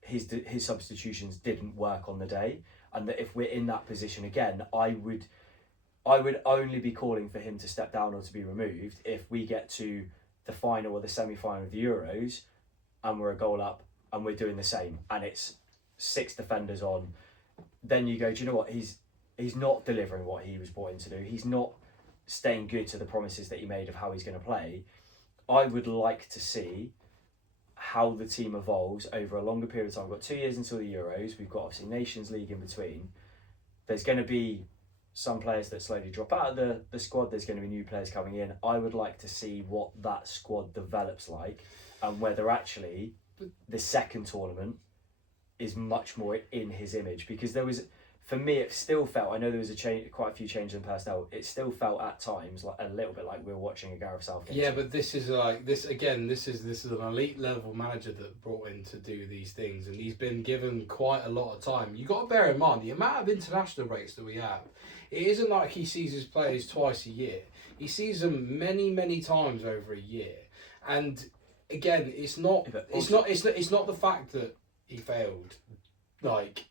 his substitutions didn't work on the day, and that if we're in that position again, I would only be calling for him to step down or to be removed if we get to the final or the semi-final of the Euros and we're a goal up and we're doing the same and it's 6 defenders on. Then you go, do you know what? He's not delivering what he was brought in to do. He's not staying good to the promises that he made of how he's going to play. I would like to see how the team evolves over a longer period of time. We've got 2 years until the Euros. We've got obviously Nations League in between. There's going to be some players that slowly drop out of the squad. There's going to be new players coming in. I would like to see what that squad develops like, and whether actually the second tournament is much more in his image. Because there was, for me, it still felt, I know there was quite a few changes in personnel, it still felt at times like a little bit like we were watching a Gareth Southgate. Yeah, but this is this is an elite level manager that brought in to do these things, and he's been given quite a lot of time. You got to bear in mind the amount of international breaks that we have. It isn't like he sees his players twice a year. He sees them many times over a year, and again, it's not the fact that he failed, like,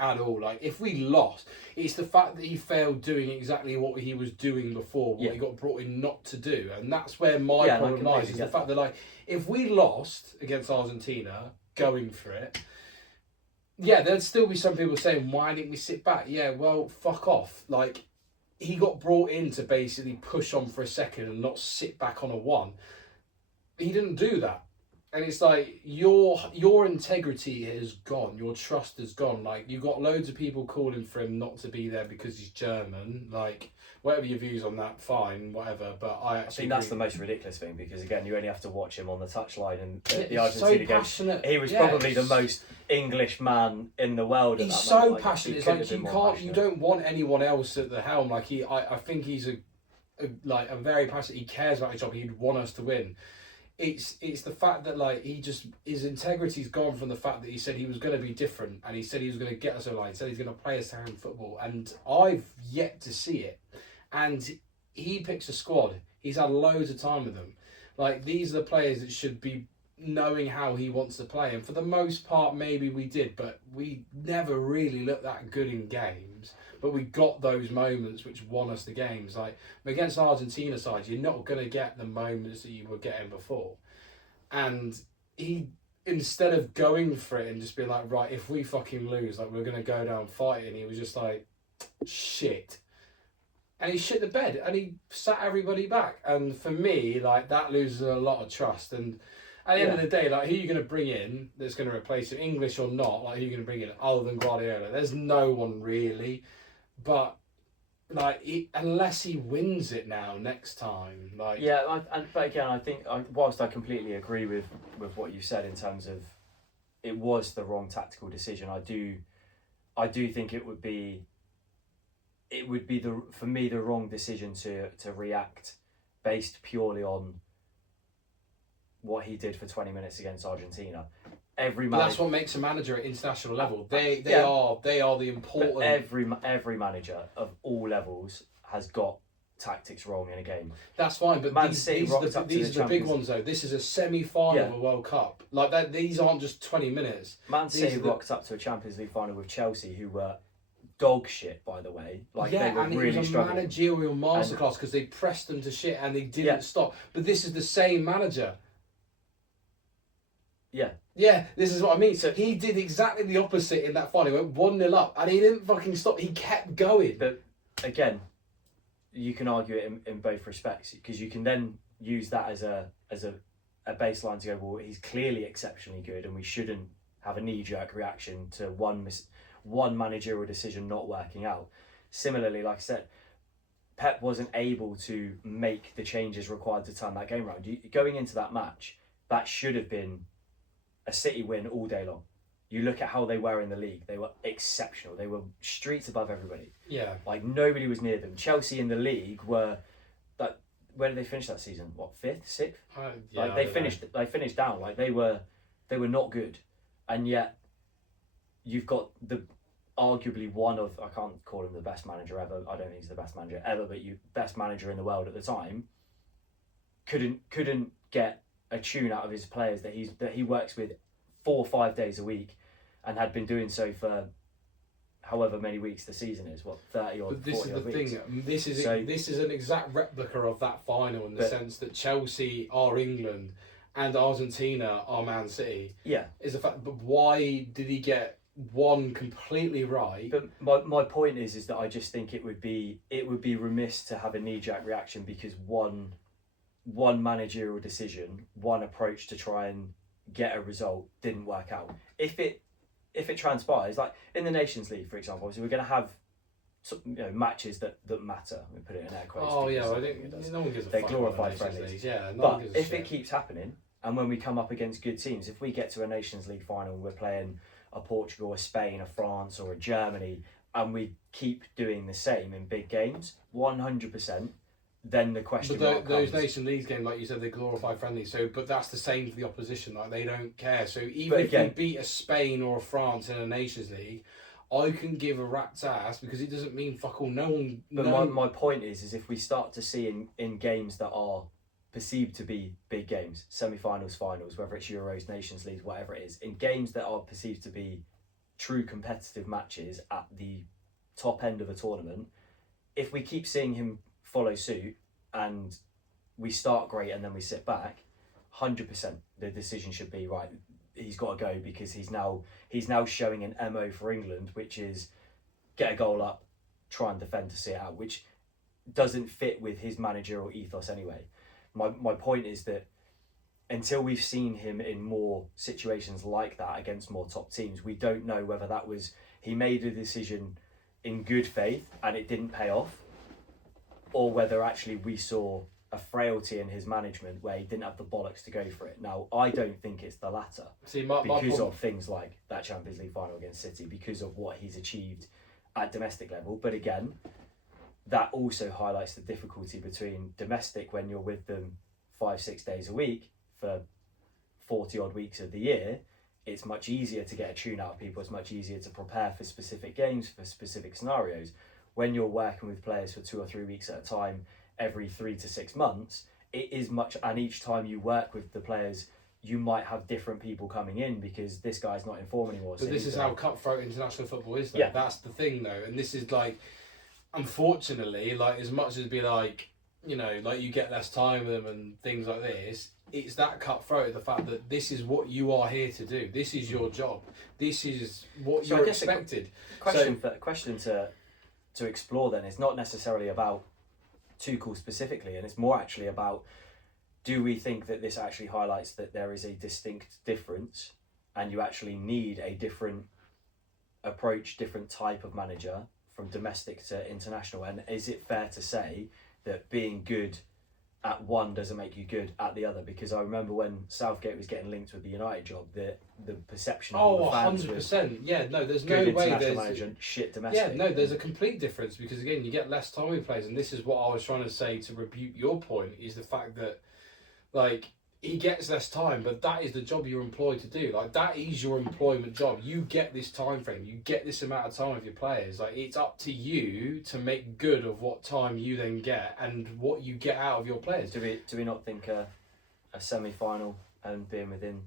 at all. Like, if we lost, it's the fact that he failed doing exactly what he was doing before, what he got brought in not to do. And that's where my problem lies, is the fact that, like, if we lost against Argentina, going for it, yeah, there'd still be some people saying, why didn't we sit back? Yeah, well, fuck off. Like, he got brought in to basically push on for a second and not sit back on a one. He didn't do that. And it's like, your integrity has gone, your trust has gone. Like, you got loads of people calling for him not to be there because he's German. Like, whatever your views on that, fine, whatever. But I think that's the most ridiculous thing, because again, you only have to watch him on the touchline, and the so Argentina passionate. game, he was probably the most English man in the world. He's so passionate. It's like you don't want anyone else at the helm. Like, I think he's a very passionate. He cares about his job. He'd want us to win. It's the fact that, like, his integrity's gone from the fact that he said he was going to be different, and he said he was going to get us a line. He said he's going to play us sound football, and I've yet to see it. And he picks a squad. He's had loads of time with them. Like, these are the players that should be knowing how he wants to play, and for the most part, maybe we did, but we never really looked that good in games. But we got those moments which won us the games. Like, against Argentina side, you're not going to get the moments that you were getting before. And he, instead of going for it and just being like, right, if we fucking lose, like, we're going to go down fighting, he was just like, shit. And he shit the bed, and he sat everybody back. And for me, like, that loses a lot of trust. And at the end of the day, like, who are you going to bring in that's going to replace him, English or not? Like, who are you going to bring in other than Guardiola? There's no one really. But, like, unless he wins it now next time, like, but again, I think whilst I completely agree with what you said in terms of it was the wrong tactical decision, I do think it would be for me the wrong decision to react based purely on what he did for 20 minutes against Argentina. That's what makes a manager at international level. They are the important. But every manager of all levels has got tactics wrong in a game. That's fine, but these are the big ones though. This is a semi-final of a World Cup. Like that, these aren't just 20 minutes. Man City rocked up to a Champions League final with Chelsea, who were dog shit, by the way. Like, they were really it was a struggling. managerial masterclass because they pressed them to shit and they didn't stop. But this is the same manager. Yeah, this is what I mean. So he did exactly the opposite in that final. He went 1-0 up and he didn't fucking stop. He kept going. But again, you can argue it in both respects, because you can then use that as a baseline to go, well, he's clearly exceptionally good and we shouldn't have a knee-jerk reaction to one managerial decision not working out. Similarly, like I said, Pep wasn't able to make the changes required to turn that game around. Going into that match, that should have been a City win all day long. You look at how they were in the league; they were exceptional. They were streets above everybody. Yeah, like nobody was near them. Chelsea in the league were that. Where did they finish that season? What, 5th, 6th? Like they finished down. Like they were not good, and yet you've got the arguably one of, I can't call him the best manager ever. I don't think he's the best manager ever, but best manager in the world at the time. Couldn't get a tune out of his players that he works with 4 or 5 days a week, and had been doing so for however many weeks the season is. What, 30 or 40 weeks? But this is the thing. This is an exact replica of that final in the sense that Chelsea are England and Argentina are Man City. Yeah, is the fact. But why did he get one completely right. But my point is that I just think it would be remiss to have a knee-jerk reaction because one managerial decision, one approach to try and get a result didn't work out. If it transpires, like in the Nations League, for example, obviously we're going to have matches that matter. We put it in air quotes. Oh yeah, I think no one gives a they're fuck glorified about friendlies. Yeah, but if it keeps happening, and when we come up against good teams, if we get to a Nations League final, we're playing a Portugal, a Spain, a France, or a Germany, and we keep doing the same in big games, 100%. Then the question mark those comes. Nation League games, like you said, they're glorified friendly. So, but that's the same for the opposition. Like they don't care. So even if we beat a Spain or a France in a Nations League, I can give a rat's ass because it doesn't mean fuck all. No one. But my point is if we start to see in games that are perceived to be big games, semi-finals, finals, whether it's Euros, Nations League, whatever it is, in games that are perceived to be true competitive matches at the top end of a tournament, if we keep seeing him follow suit and we start great and then we sit back, 100% the decision should be right. He's got to go because he's now showing an MO for England, which is get a goal up, try and defend to see it out, which doesn't fit with his managerial ethos anyway. My point is that until we've seen him in more situations like that against more top teams, we don't know whether that was he made a decision in good faith and it didn't pay off, or whether actually we saw a frailty in his management where he didn't have the bollocks to go for it. Now, I don't think it's the latter. Because of things like that Champions League final against City, because of what he's achieved at domestic level. But again, that also highlights the difficulty between domestic when you're with them 5-6 days a week for 40 odd weeks of the year. It's much easier to get a tune out of people. It's much easier to prepare for specific games, for specific scenarios. When you're working with players for 2 or 3 weeks at a time, every 3 to 6 months, it is much, and each time you work with the players, you might have different people coming in because this guy's not in form anymore. But this is how cutthroat international football is, though. Yeah. That's the thing, though. And this is like, unfortunately, like as much as be like, like you get less time with them and things like this, it's that cutthroat, the fact that this is what you are here to do. This is your job. This is what you're expected. Question to explore then is not necessarily about Tuchel specifically, and it's more actually about, do we think that this actually highlights that there is a distinct difference and you actually need a different approach, different type of manager from domestic to international? And is it fair to say that being good at one doesn't make you good at the other? Because I remember when Southgate was getting linked with the United job, the perception of the fans 100%. Yeah, no, there's good no way international manager, shit domestic. Yeah, no, there's a complete difference because again, you get less time with players, and this is what I was trying to say to rebuke your point, is the fact that like he gets less time, but that is the job you're employed to do. Like that is your employment job. You get this time frame, you get this amount of time with your players. Like it's up to you to make good of what time you then get and what you get out of your players. Do we not think a semi-final and being within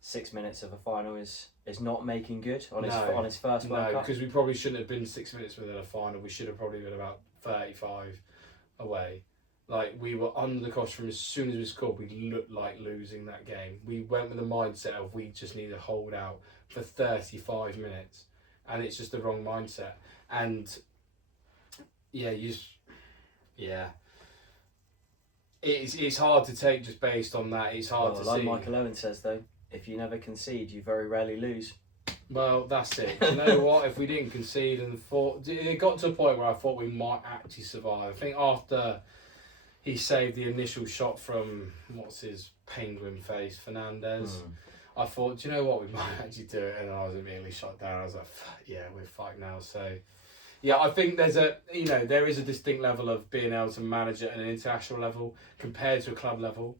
6 minutes of a final is not making good on his first World Cup? No, because we probably shouldn't have been 6 minutes within a final. We should have probably been about 35 away. Like, we were under the cosh from as soon as we scored, we looked like losing that game. We went with the mindset of we just need to hold out for 35 minutes. And it's just the wrong mindset. And, yeah, It's hard to take just based on that. It's hard to see. Like Michael Owen says, though, if you never concede, you very rarely lose. Well, that's it. You know what? If we didn't concede and it got to a point where I thought we might actually survive. I think after he saved the initial shot from, what's his penguin face, Fernandez. I thought, do you know what, we might actually do it, and I was immediately shot down. I was like, yeah, we're fucked now. So, yeah, I think there is a distinct level of being able to manage at an international level compared to a club level.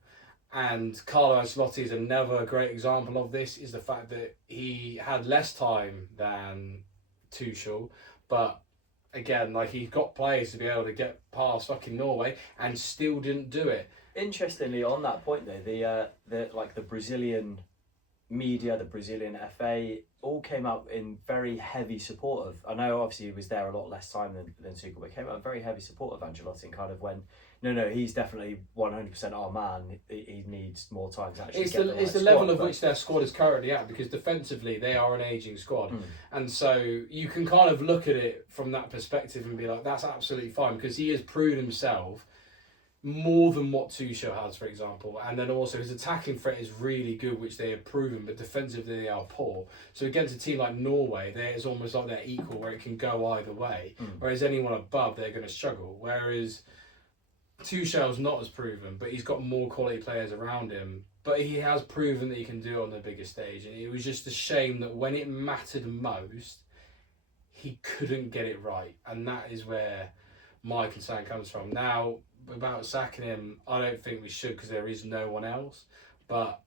And Carlo Ancelotti is another great example of this, is the fact that he had less time than Tuchel, but again, like, he's got players to be able to get past fucking Norway and still didn't do it. Interestingly, on that point though, the Brazilian media, the Brazilian FA, all came out in very heavy support of. I know obviously he was there a lot less time than Tuchel, but came out in very heavy support of Ancelotti and kind of went, no, he's definitely 100% our man. He needs more time to actually get the right It's the squad, level of which their squad is currently at, because defensively they are an ageing squad. And so you can kind of look at it from that perspective and be like, that's absolutely fine, because he has proved himself more than what Tuchel has, for example. And then also his attacking threat is really good, which they have proven, but defensively they are poor. So against a team like Norway, it's almost like they're equal, where it can go either way. Whereas anyone above, they're going to struggle. Whereas Tuchel's not as proven, but he's got more quality players around him. But he has proven that he can do it on the biggest stage. And it was just a shame that when it mattered most, he couldn't get it right. And that is where my concern comes from. Now, about sacking him, I don't think we should, because there is no one else. But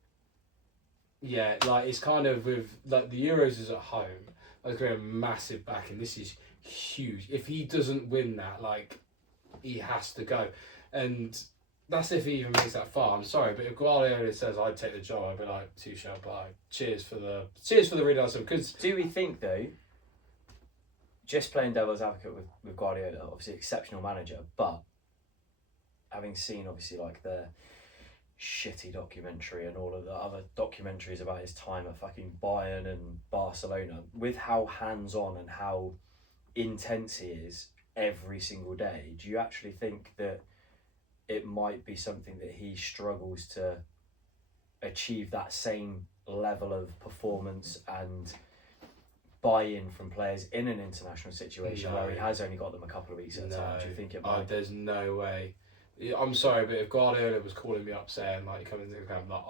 yeah, like, it's kind of with like the Euros is at home. There's going to be a massive backing. This is huge. If he doesn't win that, like, he has to go. And that's if he even makes that far. I'm sorry, but if Guardiola says I'd take the job, I'd be like, Tuchel, bye. Cheers for the redirection. Because do we think though, just playing devil's advocate with Guardiola, obviously exceptional manager, but having seen obviously like the shitty documentary and all of the other documentaries about his time at fucking Bayern and Barcelona, with how hands-on and how intense he is every single day, do you actually think that it might be something that he struggles to achieve that same level of performance and buy-in from players in an international situation where he has only got them a couple of weeks at a time? Do you think it might? There's no way. I'm sorry, but if Guardiola was calling me up saying, like, coming into the camp, like,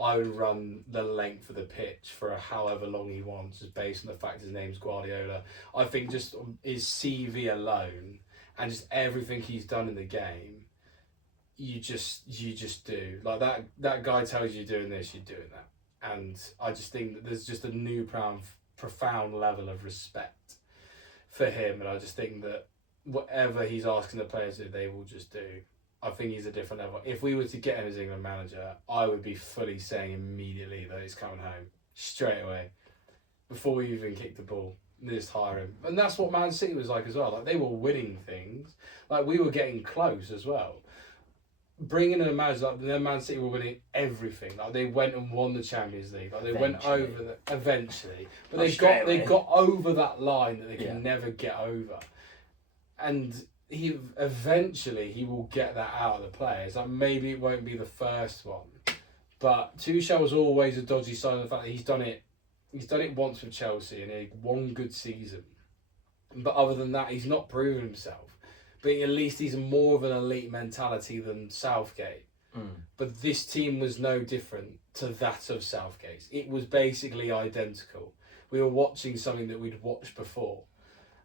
I would run the length of the pitch for however long he wants, just based on the fact his name's Guardiola. I think just his CV alone and just everything he's done in the game, you just do. Like, that guy tells you doing this, you're doing that. And I just think that there's just a new profound level of respect for him, and I just think that whatever he's asking the players to do, they will just do. I think he's a different level. If we were to get him as England manager, I would be fully saying immediately that he's coming home straight away, before we even kick the ball. Just hire him. And that's what Man City was like as well. Like, they were winning things. Like, we were getting close as well. Bringing in a manager, like, then Man City were winning everything. Like, they went and won the Champions League. Like, they went over eventually, but they got over that line that they can never get over. And he will get that out of the players. Like, maybe it won't be the first one, but Tuchel was always a dodgy sign of the fact that he's done it once with Chelsea and he had one good season. But other than that, he's not proven himself. But at least he's more of an elite mentality than Southgate. But this team was no different to that of Southgate's. It was basically identical. We were watching something that we'd watched before.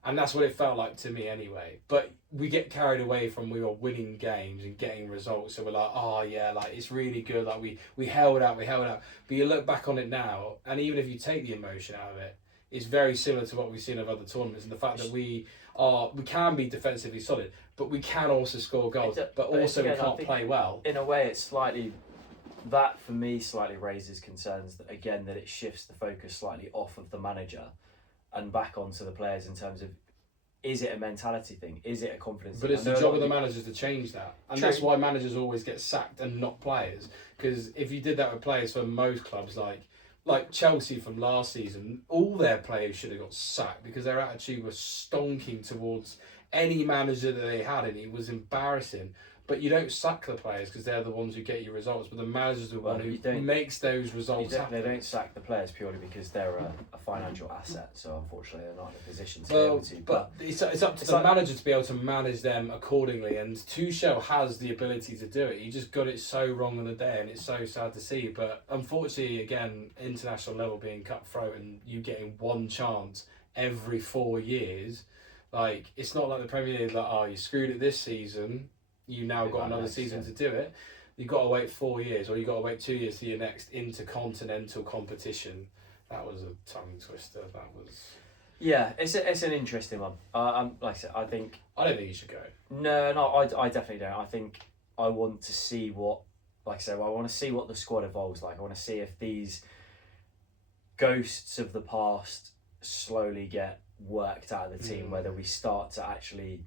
And that's what it felt like to me anyway. But we get carried away from we were winning games and getting results. So we're like, oh yeah, like, it's really good. Like, we held out. But you look back on it now, and even if you take the emotion out of it, it's very similar to what we've seen of other tournaments, and the fact that we can be defensively solid, but we can also score goals, but also we can't play well. In a way, it's slightly, that for me slightly raises concerns that, again, that it shifts the focus slightly off of the manager and back onto the players in terms of, is it a mentality thing? Is it a confidence thing? But it's the job of the managers to change that. And that's why managers always get sacked and not players. Because if you did that with players for most clubs, like Chelsea from last season, all their players should have got sacked because their attitude was stonking towards any manager that they had, and it was embarrassing. But you don't sack the players because they're the ones who get you results. But the manager's the one who makes those results happen. They don't sack the players purely because they're a financial asset. So unfortunately, they're not in a position to be able to. But it's up to the manager to be able to manage them accordingly. And Tuchel has the ability to do it. He just got it so wrong on the day, and it's so sad to see. But unfortunately, again, international level being cutthroat and you getting one chance every 4 years, like, it's not like the Premier League. Like, oh, you screwed it this season. You now got another season to do it. You've got to wait 4 years, or you've got to wait 2 years for your next intercontinental competition. That was a tongue twister. That was. Yeah, it's an interesting one. Like I said, I don't think you should go. No, I definitely don't. I think I want to see what like I say, well, I want to see what the squad evolves like. I want to see if these ghosts of the past slowly get worked out of the team, whether we start to actually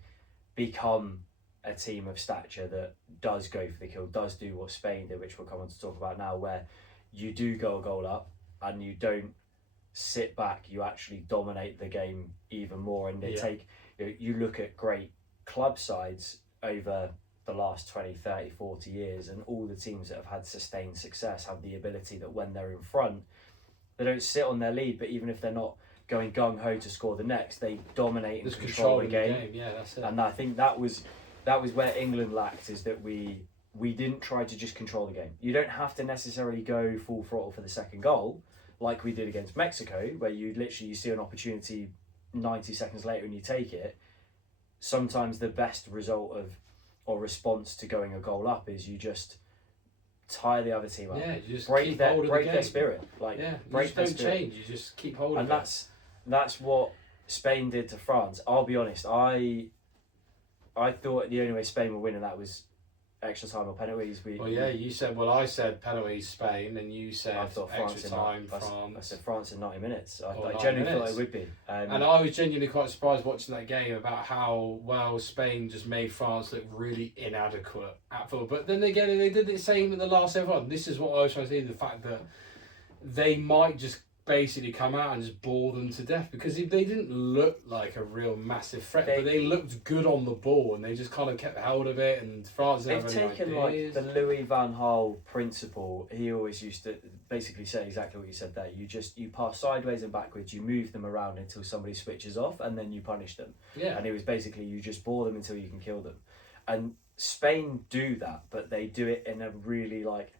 become a team of stature that does go for the kill, does do what Spain did, which we'll come on to talk about now, where you do go a goal up and you don't sit back, you actually dominate the game even more. And you look at great club sides over the last 20, 30, 40 years, and all the teams that have had sustained success have the ability that when they're in front, they don't sit on their lead, but even if they're not going gung-ho to score the next, they dominate and control the game. Yeah, that's it. And I think that was where England lacked, is that we didn't try to just control the game. You don't have to necessarily go full throttle for the second goal, like we did against Mexico, where you see an opportunity 90 seconds later and you take it. Sometimes the best result of or response to going a goal up is you just tire the other team up. Yeah, you just break keep their hold of break the their game. spirit. You just don't change. You just keep hold of it. And that's what Spain did to France. I'll be honest. I thought the only way Spain would win, and that was extra time or penalties. I said penalties Spain, and you said France extra time France. I said France in 90 minutes. I 90 genuinely minutes. thought it would be. And I was genuinely quite surprised watching that game about how well Spain just made France look really inadequate at football. But then again, they did the same in the last ever. This is what I was trying to say, the fact that they might just basically come out and just bore them to death, because they didn't look like a real massive threat, but they looked good on the ball and they just kind of kept hold of it. And France they've taken like the Louis van Gaal principle. He always used to basically say exactly what you said there. You pass sideways and backwards, you move them around until somebody switches off, and then you punish them. Yeah. And it was basically you just bore them until you can kill them. And Spain do that, but they do it in a really like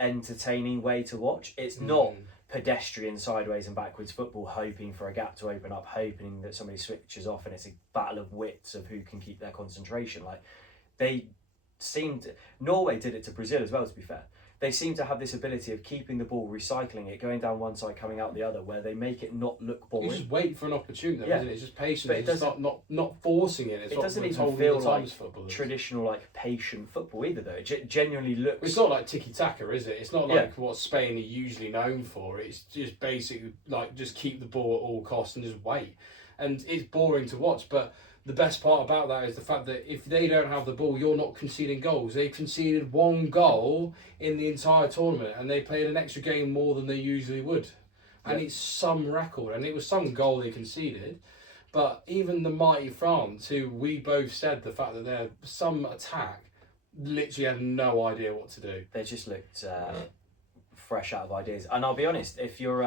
entertaining way to watch. It's not pedestrian sideways and backwards football, hoping for a gap to open up, hoping that somebody switches off, and it's a battle of wits of who can keep their concentration. Like Norway did it to Brazil as well, to be fair. They seem to have this ability of keeping the ball, recycling it, going down one side, coming out the other, where they make it not look boring. You just wait for an opportunity, isn't it? It's just patient. But it's not forcing it. It's it doesn't even feel like traditional, like patient football either, though. It genuinely looks. It's not like tiki-taka, is it? It's not like what Spain are usually known for. It's just basically like just keep the ball at all costs and just wait. And it's boring to watch, but the best part about that is the fact that if they don't have the ball, you're not conceding goals. They've conceded one goal in the entire tournament, and they played an extra game more than they usually would. And it's some record, and it was some goal they conceded. But even the mighty France, who we both said the fact that they're some attack, literally had no idea what to do. They just looked fresh out of ideas. And I'll be honest, if you're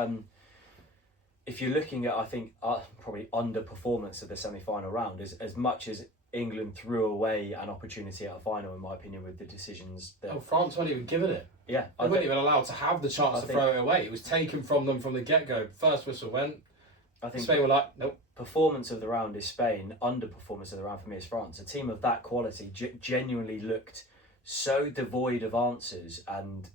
looking at, I think, probably underperformance of the semi-final round, as much as England threw away an opportunity at a final, in my opinion, with the decisions that... France weren't even given it. Yeah. They weren't even allowed to have the chance to throw it away. It was taken from them from the get-go. First whistle went. I think Spain were like, nope. Performance of the round is Spain. Underperformance of the round for me is France. A team of that quality genuinely looked so devoid of answers and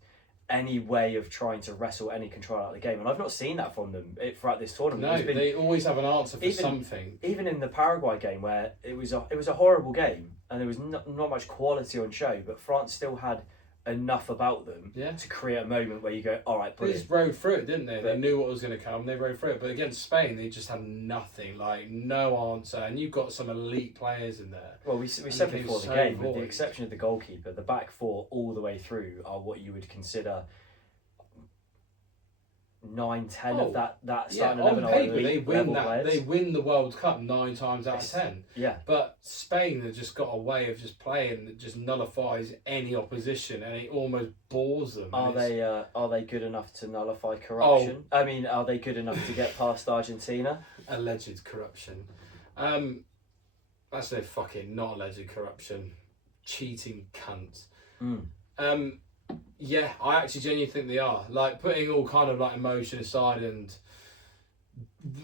any way of trying to wrestle any control out of the game, and I've not seen that from them throughout this tournament. No, they always have an answer for something. Even in the Paraguay game, where it was a horrible game and there was not much quality on show, but France still had enough about them to create a moment where you go, all right, brilliant. They just rode through it, didn't they? They knew what was going to come. They rode through it, but against Spain, they just had nothing, like no answer. And you've got some elite players in there. Well, we said before the game, with the exception of the goalkeeper, the back four all the way through are what you would consider 9-10 of that starting 11. On paper, they win that. They win the World Cup 9 times out of 10. Yeah. But Spain have just got a way of just playing that just nullifies any opposition, and it almost bores them. Are they good enough to nullify corruption? I mean, are they good enough to get past Argentina? Alleged corruption. That's no fucking not alleged corruption. Cheating cunts. Yeah, I actually genuinely think they are. Like, putting all kind of like emotion aside and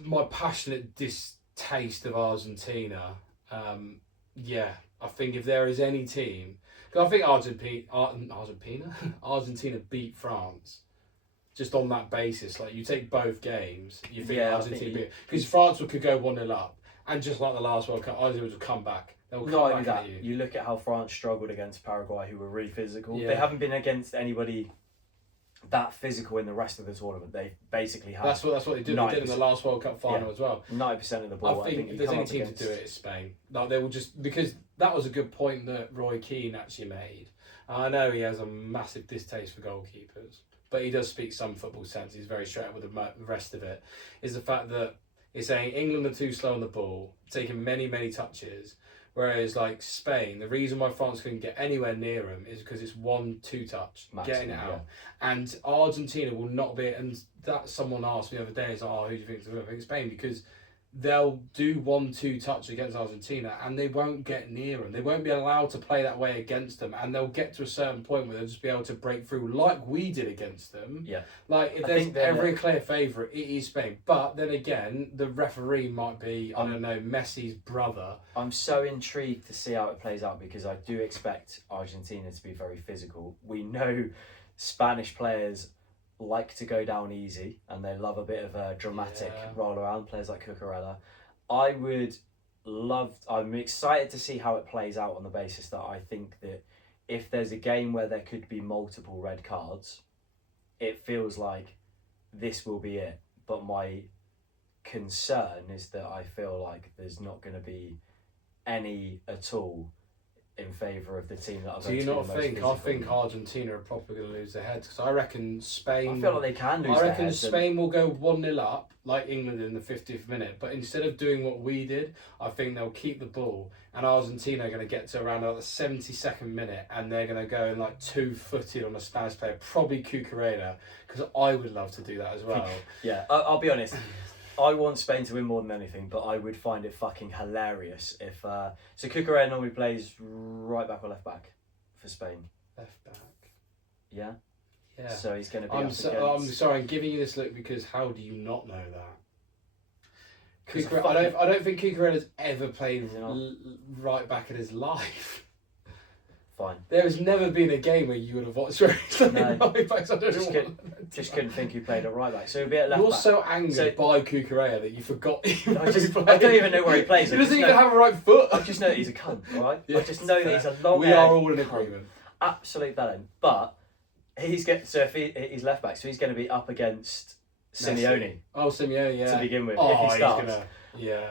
my passionate distaste of Argentina, I think if there is any team, because I think Argentina beat France. Just on that basis, like you take both games, you think Argentina beat, because France could go 1-0 up, and just like the last World Cup, Argentina would come back. They'll Not come only back that, at you. you look at how France struggled against Paraguay, who were really physical. Yeah. They haven't been against anybody that physical in the rest of the tournament. They basically have. That's what they did. They did in the last World Cup final as well. 90% of the ball. I think if there's any team to do it, it's Spain. Like they will just, because that was a good point that Roy Keane actually made. I know he has a massive distaste for goalkeepers, but he does speak some football sense. He's very straight up with the rest of it. Is the fact that he's saying England are too slow on the ball, taking many touches. Whereas, like Spain, the reason why France couldn't get anywhere near them is because it's 1-2 touch, getting it out. Yeah. And Argentina will not be, and that someone asked me the other day, is like, oh, who do you think is going to win? I think Spain, because they'll do 1-2 touch against Argentina and they won't get near them. They won't be allowed to play that way against them, and they'll get to a certain point where they'll just be able to break through like we did against them. Yeah. Like, if there's ever a clear favourite, it is Spain. But then again, the referee might be, I don't know, Messi's brother. I'm so intrigued to see how it plays out, because I do expect Argentina to be very physical. We know Spanish players like to go down easy and they love a bit of a dramatic roll around, players like Cucurella. I'm excited to see how it plays out, on the basis that I think that if there's a game where there could be multiple red cards, it feels like this will be it. But my concern is that I feel like there's not going to be any at all in favour of the team that are going to be the most physical. I think Argentina are probably going to lose their heads, because I reckon Spain... I feel like they can lose their heads. I reckon Spain will go 1-0 up, like England in the 50th minute, but instead of doing what we did, I think they'll keep the ball, and Argentina are going to get to around like the 72nd minute, and they're going to go in like 2-footed on a Spanish player, probably Cucurella, because I would love to do that as well. Yeah, I'll be honest. I want Spain to win more than anything, but I would find it fucking hilarious if... so Cucurella normally plays right back or left back for Spain? Left back. Yeah? Yeah. So he's going to be I'm sorry, I'm giving you this look because how do you not know that? I don't think Cucurella's ever played right back in his life. Fine. There has never been a game where you would have watched right backs. I just couldn't think who played at right back. So he'll be at left back. You're so angered by Cucurella that you forgot. I don't even know where he plays. He doesn't even have a right foot. I just know that he's a cunt, right? Yeah, I just know that he's a long. We are all in agreement. Absolute bellend. But if he's left back, so he's going to be up against Simeone. Oh, Simeone, yeah. To begin with, if he starts. Yeah.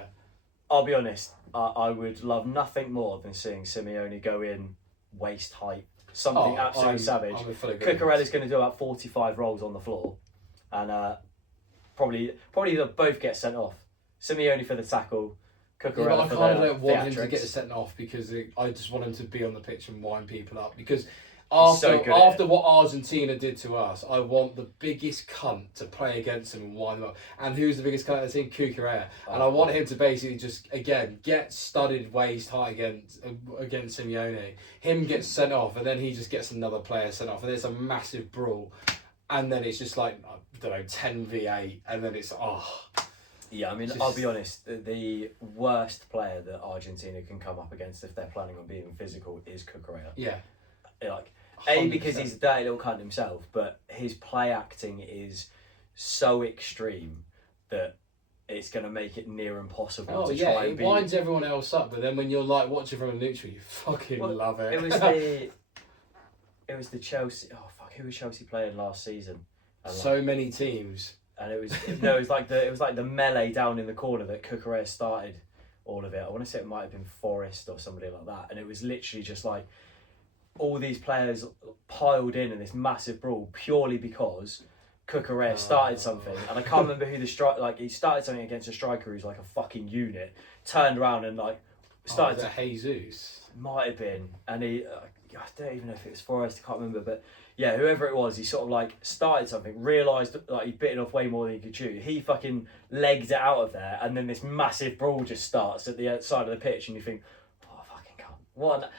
I'll be honest. I would love nothing more than seeing Simeone go in waist height, something absolutely savage. Cucurella's going to do about 45 rolls on the floor, and probably they'll both get sent off. Simeone for the tackle, Cucurella for the I kind of want him to get sent off, because I just want him to be on the pitch and wind people up, because after what Argentina did to us, I want the biggest cunt to play against him and wind them up. And who's the biggest cunt? I think Cucurella. And I want him to basically just, again, get studded waist high against Simeone. Him gets sent off, and then he just gets another player sent off. And there's a massive brawl. And then it's just like, I don't know, 10v8. And then it's, Yeah, I mean, I'll be honest, the worst player that Argentina can come up against if they're planning on being physical is Cucurella. Yeah. Like, 100%. because he's a dirty little cunt himself, but his play acting is so extreme that it's going to make it near impossible to try and it winds everyone else up, but then when you're like watching from a neutral, you fucking love it. It was the Chelsea. Oh fuck, who was Chelsea playing last season? So many teams, and it was like the melee down in the corner that Cucurella started all of it. I want to say it might have been Forest or somebody like that, and it was literally just like all these players piled in this massive brawl purely because Cucurella started something, and I can't remember who he started something against a striker who's like a fucking unit, turned around and started to Jesus. Might have been, and he I don't even know if it was Forest, I can't remember, but yeah, whoever it was, he sort of started something, realised he'd bitten off way more than he could chew. He fucking legged it out of there, and then this massive brawl just starts at the side of the pitch, and you think, what,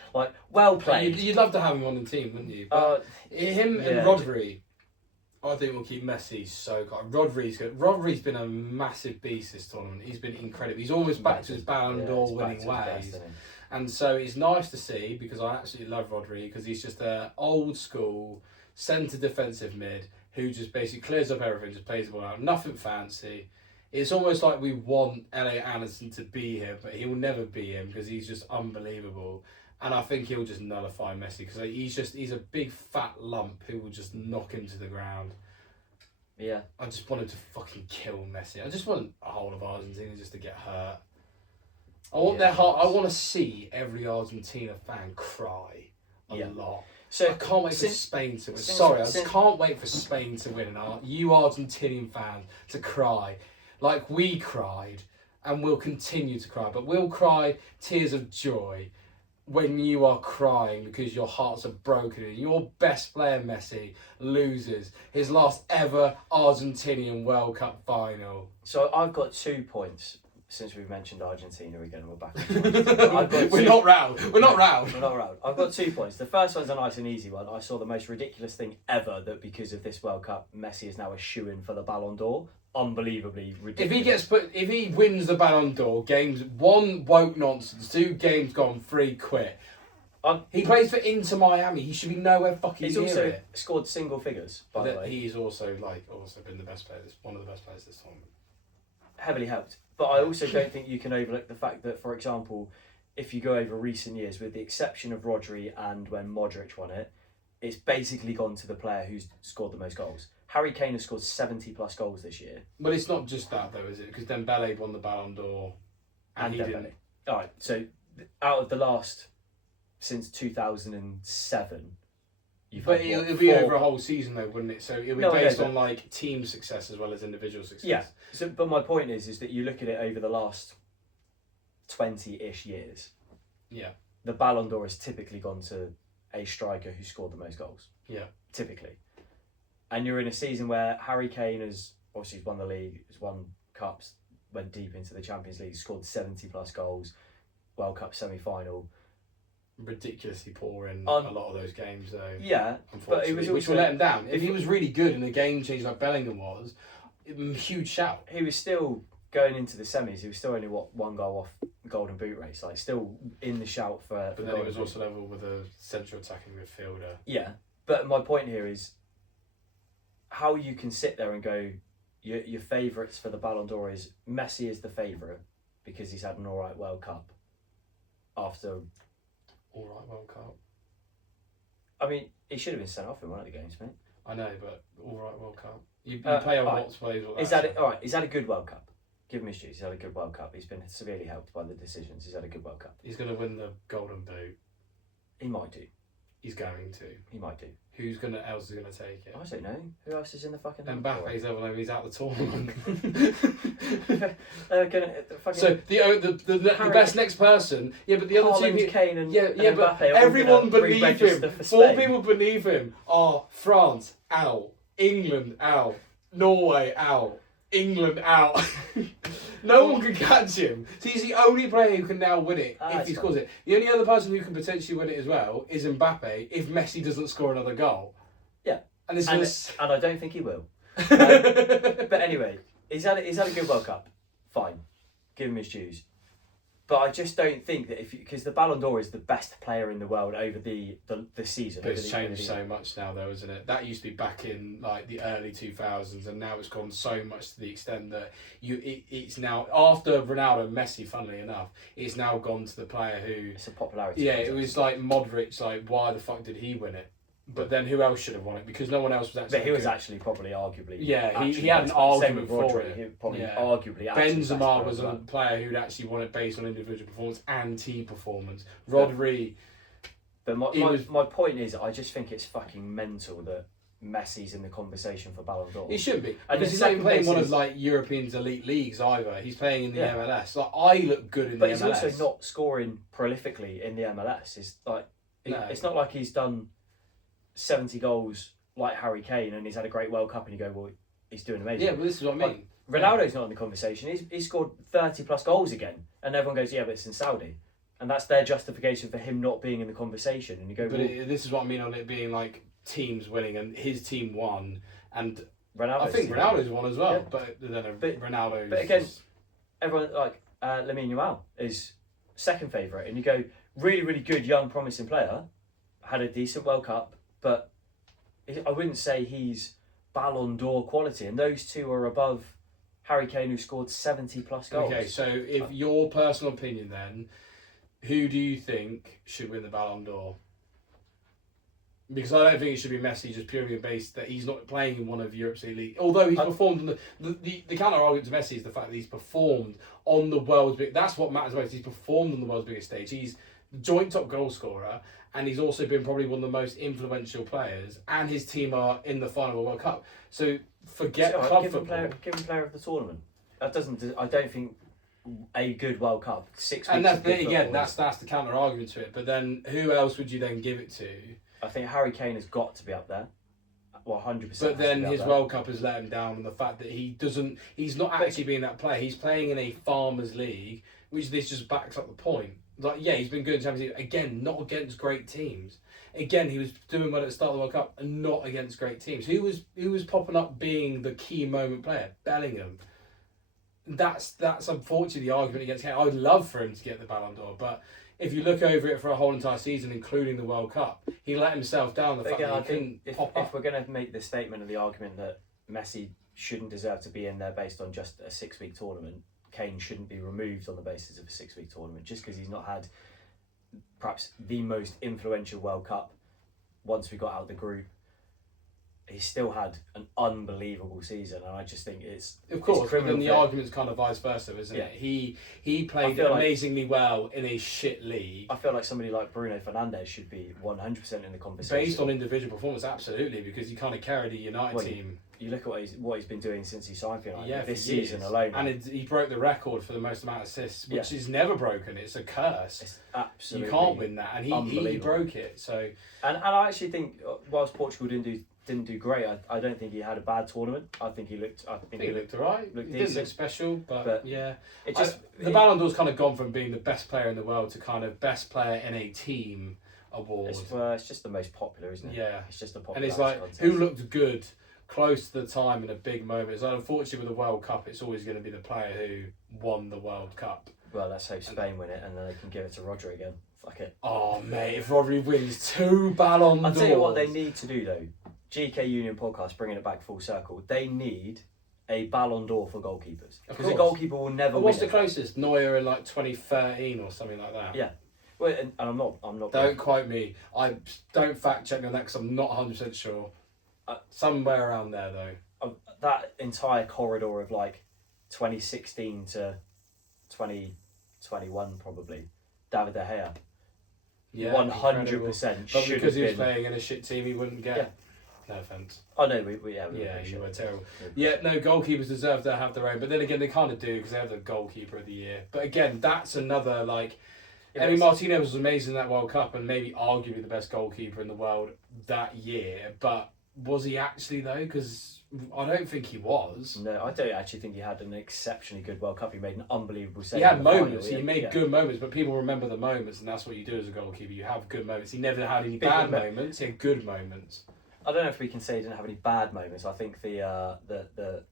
well played. You'd love to have him on the team, wouldn't you? But him and Rodri, I think we'll keep Messi so good. Rodri's good. Rodri's been a massive beast this tournament. He's been incredible. He's almost back to his Ballon d'Or winning ways. And so it's nice to see, because I absolutely love Rodri, because he's just an old school centre defensive mid who just basically clears up everything, just plays the ball out. Nothing fancy. It's almost like we want Elliot Anderson to be here, but he will never be him because he's just unbelievable. And I think he'll just nullify Messi because he's a big fat lump who will just knock him to the ground. Yeah. I just want him to fucking kill Messi. I just want a whole of Argentina just to get hurt. I want their heart. I want to see every Argentina fan cry a lot. So I can't wait for Spain to win. I just can't wait for Spain to win, and you Argentinian fans to cry like we cried, and we'll continue to cry. But we'll cry tears of joy when you are crying because your hearts are broken and your best player Messi loses his last ever Argentinian World Cup final. So I've got 2 points since we've mentioned Argentina again. We're back. We're not round. We're not round. I've got 2 points. The first one's a nice and easy one. I saw the most ridiculous thing ever, that because of this World Cup, Messi is now a shoo-in for the Ballon d'Or. Unbelievably ridiculous. If he wins the Ballon d'Or, games 1 woke nonsense, 2 games gone, 3 quit. He plays for Inter Miami. He should be nowhere fucking near it. He's also scored single figures, by the way. He's also been the best player. One of the best players this tournament. Heavily helped. But I also don't think you can overlook the fact that, for example, if you go over recent years, with the exception of Rodri and when Modric won it, it's basically gone to the player who's scored the most goals. Harry Kane has scored 70 plus goals this year. But it's not just that though, is it? Because Dembele won the Ballon d'Or and he didn't. Alright, so out of the last, since 2007, but it'll be over a whole season though, wouldn't it? So it'll be based on like team success as well as individual success. Yeah. So, but my point is that you look at it over the last 20-ish years. Yeah. The Ballon d'Or has typically gone to a striker who scored the most goals. Yeah. Typically. And you're in a season where Harry Kane has obviously won the league, has won cups, went deep into the Champions League, scored 70 plus goals, World Cup semi-final. Ridiculously poor in a lot of those games though. Yeah, but it was which will let him down. If he was really good in a game changer like Bellingham was, huge shout. He was still going into the semis. He was still only 1 goal off Golden Boot race, like still in the shout for. But then he was also level with a central attacking midfielder. Yeah, but my point here is how you can sit there and go, your favourites for the Ballon d'Or is Messi is the favourite because he's had an alright World Cup after. Alright World Cup. I mean, he should have been sent off in one of the games, mate. I know, but alright World Cup. You play on what's plays. He's had a good World Cup. Give him his due. He's had a good World Cup. He's been severely helped by the decisions. He's had a good World Cup. He's going to win the Golden Boot. He might do. He's going to. He might do. Who's else is going to take it? I don't know. Who else is in the fucking... Mbappe's level, he's out the tournament. So the best next person... Yeah, but the other two... Kane and but everyone beneath him. 4 people beneath him are France, out. England, out. Norway, out. England, out. No one can catch him. So he's the only player who can now win it if he scores it. The only other person who can potentially win it as well is Mbappe if Messi doesn't score another goal. Yeah. And I don't think he will. But anyway, he's had a good World Cup. Fine. Give him his dues. But I just don't think that because the Ballon d'Or is the best player in the world over the season. But it's changed so much now, though, isn't it? That used to be back in like the early 2000s, and now it's gone so much to the extent that it's now after Ronaldo and Messi. Funnily enough, it's now gone to the player who. It's a popularity. Yeah, it was like Modric. Like, why the fuck did he win it? But then who else should have won it? Because no one else was actually. But he was actually probably arguably. Yeah, he had an argument for it. He probably arguably. Benzema was a player who'd actually won it based on individual performance and team performance. Rodri. But my point is, I just think it's fucking mental that Messi's in the conversation for Ballon d'Or. He should be, because he's not even playing one of like Europe's elite leagues either. He's playing in the MLS. Like, I look good in the MLS. But he's also not scoring prolifically in the MLS. It's not like he's done 70 goals like Harry Kane and he's had a great World Cup and you go, well, he's doing amazing. Yeah, well, this is what I mean. Ronaldo's not in the conversation. He's scored 30 plus goals again, and everyone goes, yeah, but it's in Saudi, and that's their justification for him not being in the conversation. And you go, this is what I mean on it being like teams winning, and his team won, and I think Ronaldo's won as well. Yeah. But then Ronaldo. But again, everyone like Lamine Yamal is second favourite, and you go, really, really good young promising player, had a decent World Cup. But I wouldn't say he's Ballon d'Or quality, and those two are above Harry Kane, who scored 70 plus goals. Okay, so if your personal opinion then, who do you think should win the Ballon d'Or? Because I don't think it should be Messi just purely based that he's not playing in one of Europe's elite. Although he's performed on the counter argument to Messi is the fact that he's performed on the world's big. That's what matters most. He's performed on the world's biggest stage. He's the joint top goal scorer, and he's also been probably one of the most influential players. And his team are in the final of the World Cup. So forget club football. Give him player of the tournament. That doesn't. I don't think a good World Cup 6 weeks. And that's again. That's the counter argument to it. But then who else would you then give it to? I think Harry Kane has got to be up there. 100%. But then his World Cup has let him down, and the fact that he's not actually being that player. He's playing in a Farmers League, which this just backs up the point. Like, yeah, he's been good in Champions League. Again, not against great teams. Again, he was doing well at the start of the World Cup, and not against great teams. Who was popping up being the key moment player? Bellingham. That's unfortunately the argument against Kane. I would love for him to get the Ballon d'Or, but if you look over it for a whole entire season, including the World Cup, he let himself down. The fact that he couldn't pop up. If we're going to make the statement of the argument that Messi shouldn't deserve to be in there based on just a 6-week tournament, Kane shouldn't be removed on the basis of a 6-week tournament just because he's not had perhaps the most influential World Cup once we got out of the group. He still had an unbelievable season, and I just think it's but then the argument's kind of vice versa, isn't it? He played amazingly well in a shit league. I feel like somebody like Bruno Fernandes should be 100% in the conversation. Based on individual performance, absolutely, because he kind of carried a United team. You look at what he's been doing since he signed for United this season alone. And he broke the record for the most amount of assists, which is never broken. It's a curse. It's absolutely. You can't win that, and he broke it. So and I actually think whilst Portugal didn't do great, I don't think he had a bad tournament. I think he looked. I think he looked alright. He didn't look special, but yeah. The Ballon d'Or's kind of gone from being the best player in the world to kind of best player in a team award. It's just the most popular, isn't it? Yeah, it's just a popular. And it's like contest. Who looked good close to the time in a big moment. It's like, unfortunately with the World Cup, it's always going to be the player who won the World Cup. Well, let's hope Spain win it, and then they can give it to Rodri again. Fuck it. Oh mate, if Rodri wins 2 Ballon d'Ors. I'll tell you what they need to do though. GK Union podcast, bringing it back full circle. They need a Ballon d'Or for goalkeepers because a goalkeeper will never. What's the closest? Neuer in like 2013 or something like that. Yeah. Well, and I'm not. Don't quote me. I don't fact check me on that because I'm not 100% sure. Somewhere around there though. That entire corridor of like 2016 to 2021 probably. David De Gea. Yeah, 100%. But because he was playing in a shit team, he wouldn't get. Yeah. No offence. Oh no, we you were terrible. Yeah, no, goalkeepers deserve to have their own, but then again, they kind of do because they have the goalkeeper of the year. But again, that's another like. Emi Martinez was amazing in that World Cup and maybe arguably the best goalkeeper in the world that year. But was he actually though? Because I don't think he was. No, I don't actually think he had an exceptionally good World Cup. He made an unbelievable save. He had moments. He made good moments, but people remember the moments, and that's what you do as a goalkeeper. You have good moments. He never had any bad moments. He had good moments. I don't know if we can say he didn't have any bad moments. I think the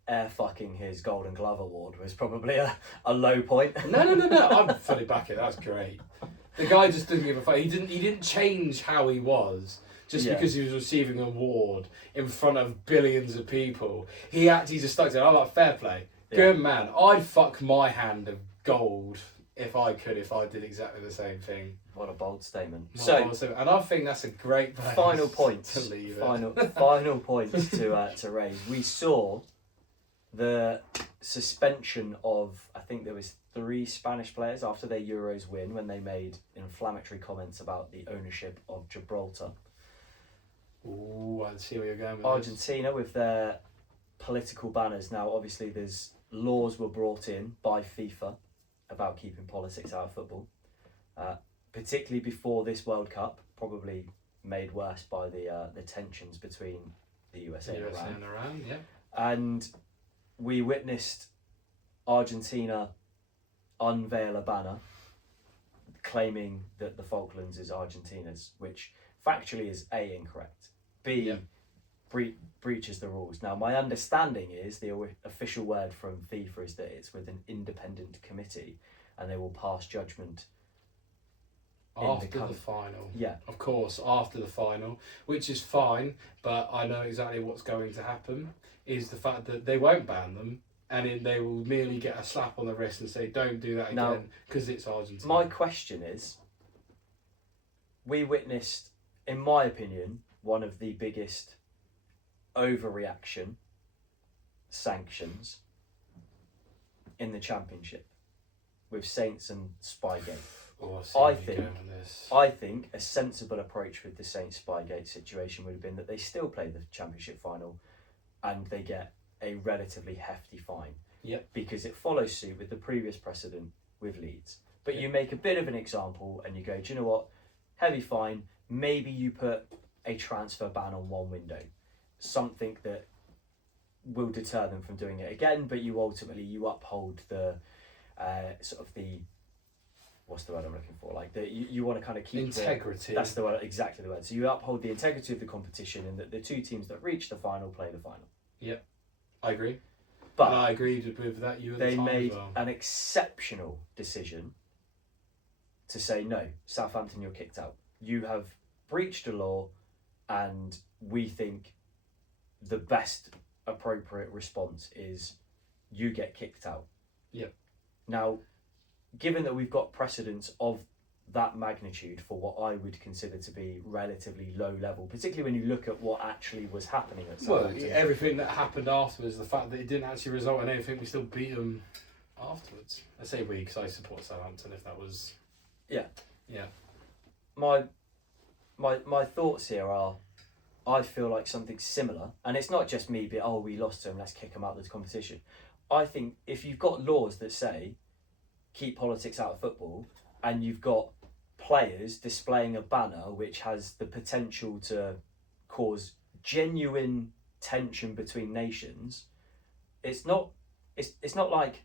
air fucking his Golden Glove award was probably a low point. No. I'm fully back it. That's great. The guy just didn't give a fuck. He didn't change how he was just because he was receiving an award in front of billions of people. He actually just stuck to it. I'm like, fair play. Good man. I'd fuck my hand of gold if I did exactly the same thing. What a bold statement. And I think that's a great place final point to leave it. Final point to raise. We saw the suspension of, I think there was 3 Spanish players after their Euros win when they made inflammatory comments about the ownership of Gibraltar. Ooh, I see where you're going with Argentina with their political banners. Now, obviously, there's laws were brought in by FIFA about keeping politics out of football, particularly before this World Cup, probably made worse by the tensions between the USA and Iran. Yeah. And we witnessed Argentina unveil a banner claiming that the Falklands is Argentina's, which factually is A, incorrect, B, breaches the rules. Now, my understanding is the official word from FIFA is that it's with an independent committee and they will pass judgment after the final. Yeah. Of course, after the final, which is fine, but I know exactly what's going to happen, is the fact that they won't ban them and then they will merely get a slap on the wrist and say, don't do that Now, again, because it's Argentina. My question is, we witnessed, in my opinion, one of the biggest overreaction sanctions in the Championship with Saints and Spygate. I think a sensible approach with the Saints Spygate situation would have been that they still play the Championship final and they get a relatively hefty fine. Yep. Because it follows suit with the previous precedent with Leeds. But you make a bit of an example and you go, do you know what? Heavy fine, maybe you put a transfer ban on one window. Something that will deter them from doing it again, but you uphold the what's the word I'm looking for? Like you want to kind of keep integrity. That's the word, exactly the word. So you uphold the integrity of the competition, and that the two teams that reach the final play the final. Yep, I agree. But and I agreed with that. They made an exceptional decision to say no, Southampton, you're kicked out. You have breached a law, and we think the best appropriate response is you get kicked out. Yep. Now, given that we've got precedents of that magnitude for what I would consider to be relatively low level, particularly when you look at what actually was happening at Southampton. Well, everything that happened afterwards, the fact that it didn't actually result in anything, we still beat them afterwards. I say we because I support Southampton. If that was, yeah. My thoughts here are, I feel like something similar, and it's not just me, but we lost to them, let's kick them out of the competition. I think if you've got laws that say keep politics out of football, and you've got players displaying a banner which has the potential to cause genuine tension between nations, it's not like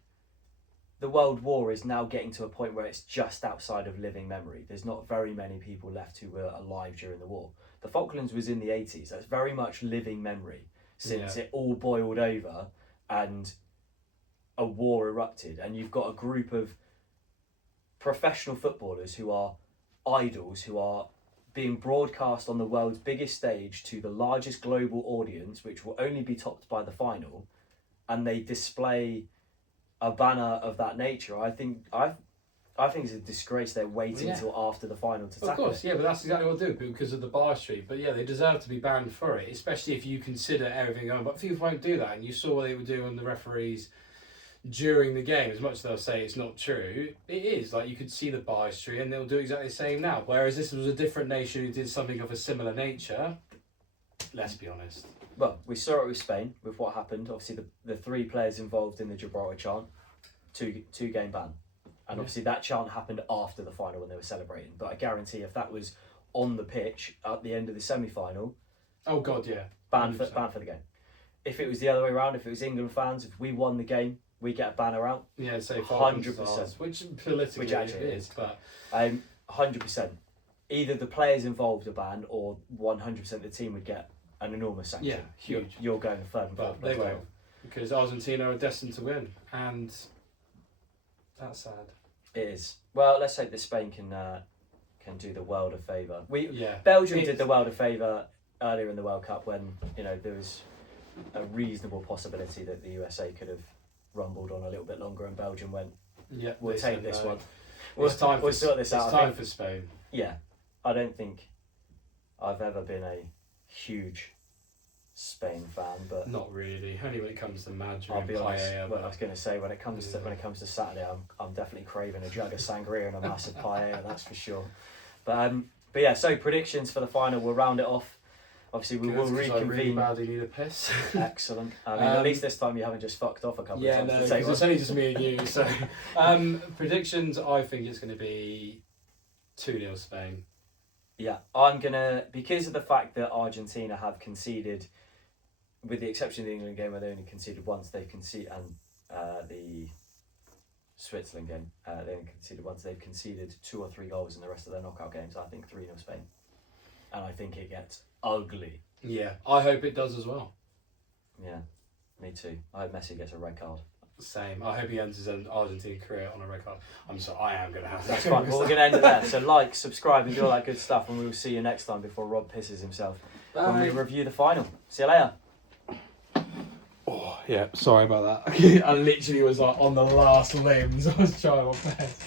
the World War is now getting to a point where it's just outside of living memory. There's not very many people left who were alive during the war. The Falklands was in the 80s. That's very much living memory since it all boiled over and a war erupted, and you've got a group of professional footballers who are idols, who are being broadcast on the world's biggest stage to the largest global audience, which will only be topped by the final, and they display a banner of that nature. I think it's a disgrace they're waiting until after the final to tackle it. Of course, but that's exactly what they do because of the bar street. But they deserve to be banned for it, especially if you consider everything going. But FIFA won't do that, and you saw what they were doing on the referees during the game. As much as they'll say it's not true, it is. Like, you could see the biasry, and they'll do exactly the same now. Whereas this was a different nation who did something of a similar nature. Let's be honest. Well, we saw it with Spain, with what happened. Obviously, the three players involved in the Gibraltar chant, two game ban. And obviously that chant happened after the final when they were celebrating. But I guarantee if that was on the pitch at the end of the semi-final... Oh, God, yeah. Banned for the game. If it was the other way around, if it was England fans, if we won the game, we get a banner out. Yeah, say 100%. Which politically actually it is, but... 100%. Either the players involved are banned, or 100% of the team would get an enormous sanction. Yeah, huge. You're going third and fourth. But they won't, because Argentina are destined to win, and that's sad. It is. Well, let's hope that Spain can do the world a favour. Belgium did the world a favour earlier in the World Cup when there was a reasonable possibility that the USA could have rumbled on a little bit longer, and Belgium went, we'll take this one. We'll sort this out. It's time for Spain. Yeah, I don't think I've ever been a huge Spain fan, but not really. Only when it comes to Madrid. I'll be honest. Well, I was going to say when it comes to Saturday, I'm definitely craving a jug of sangria and a massive paella. That's for sure. But yeah. So predictions for the final. We'll round it off. Obviously, we will reconvene. I really badly need a piss. Excellent. I mean, at least this time you haven't just fucked off a couple of times. Yeah, no, because it's only just me and you. So, predictions. I think it's going to be 2-0 Spain. Yeah, I'm gonna, because of the fact that Argentina have conceded, with the exception of the England game where they only conceded once, they've conceded, and the Switzerland game, they only conceded once. They've conceded 2 or 3 goals in the rest of their knockout games. I think 3-0 Spain, and I think it gets ugly. Yeah, I hope it does as well. Yeah, me too. I hope Messi gets a red card. Same. I hope he ends his Argentine career on a red card. I'm sorry, I am going to have that. That's fine. Well, we're going to end it there. So like, subscribe, and do all that good stuff, and we will see you next time before Rob pisses himself. Bye. When we review the final. See you later. Oh. Yeah, sorry about that. I literally was like on the last limbs. I was trying my best.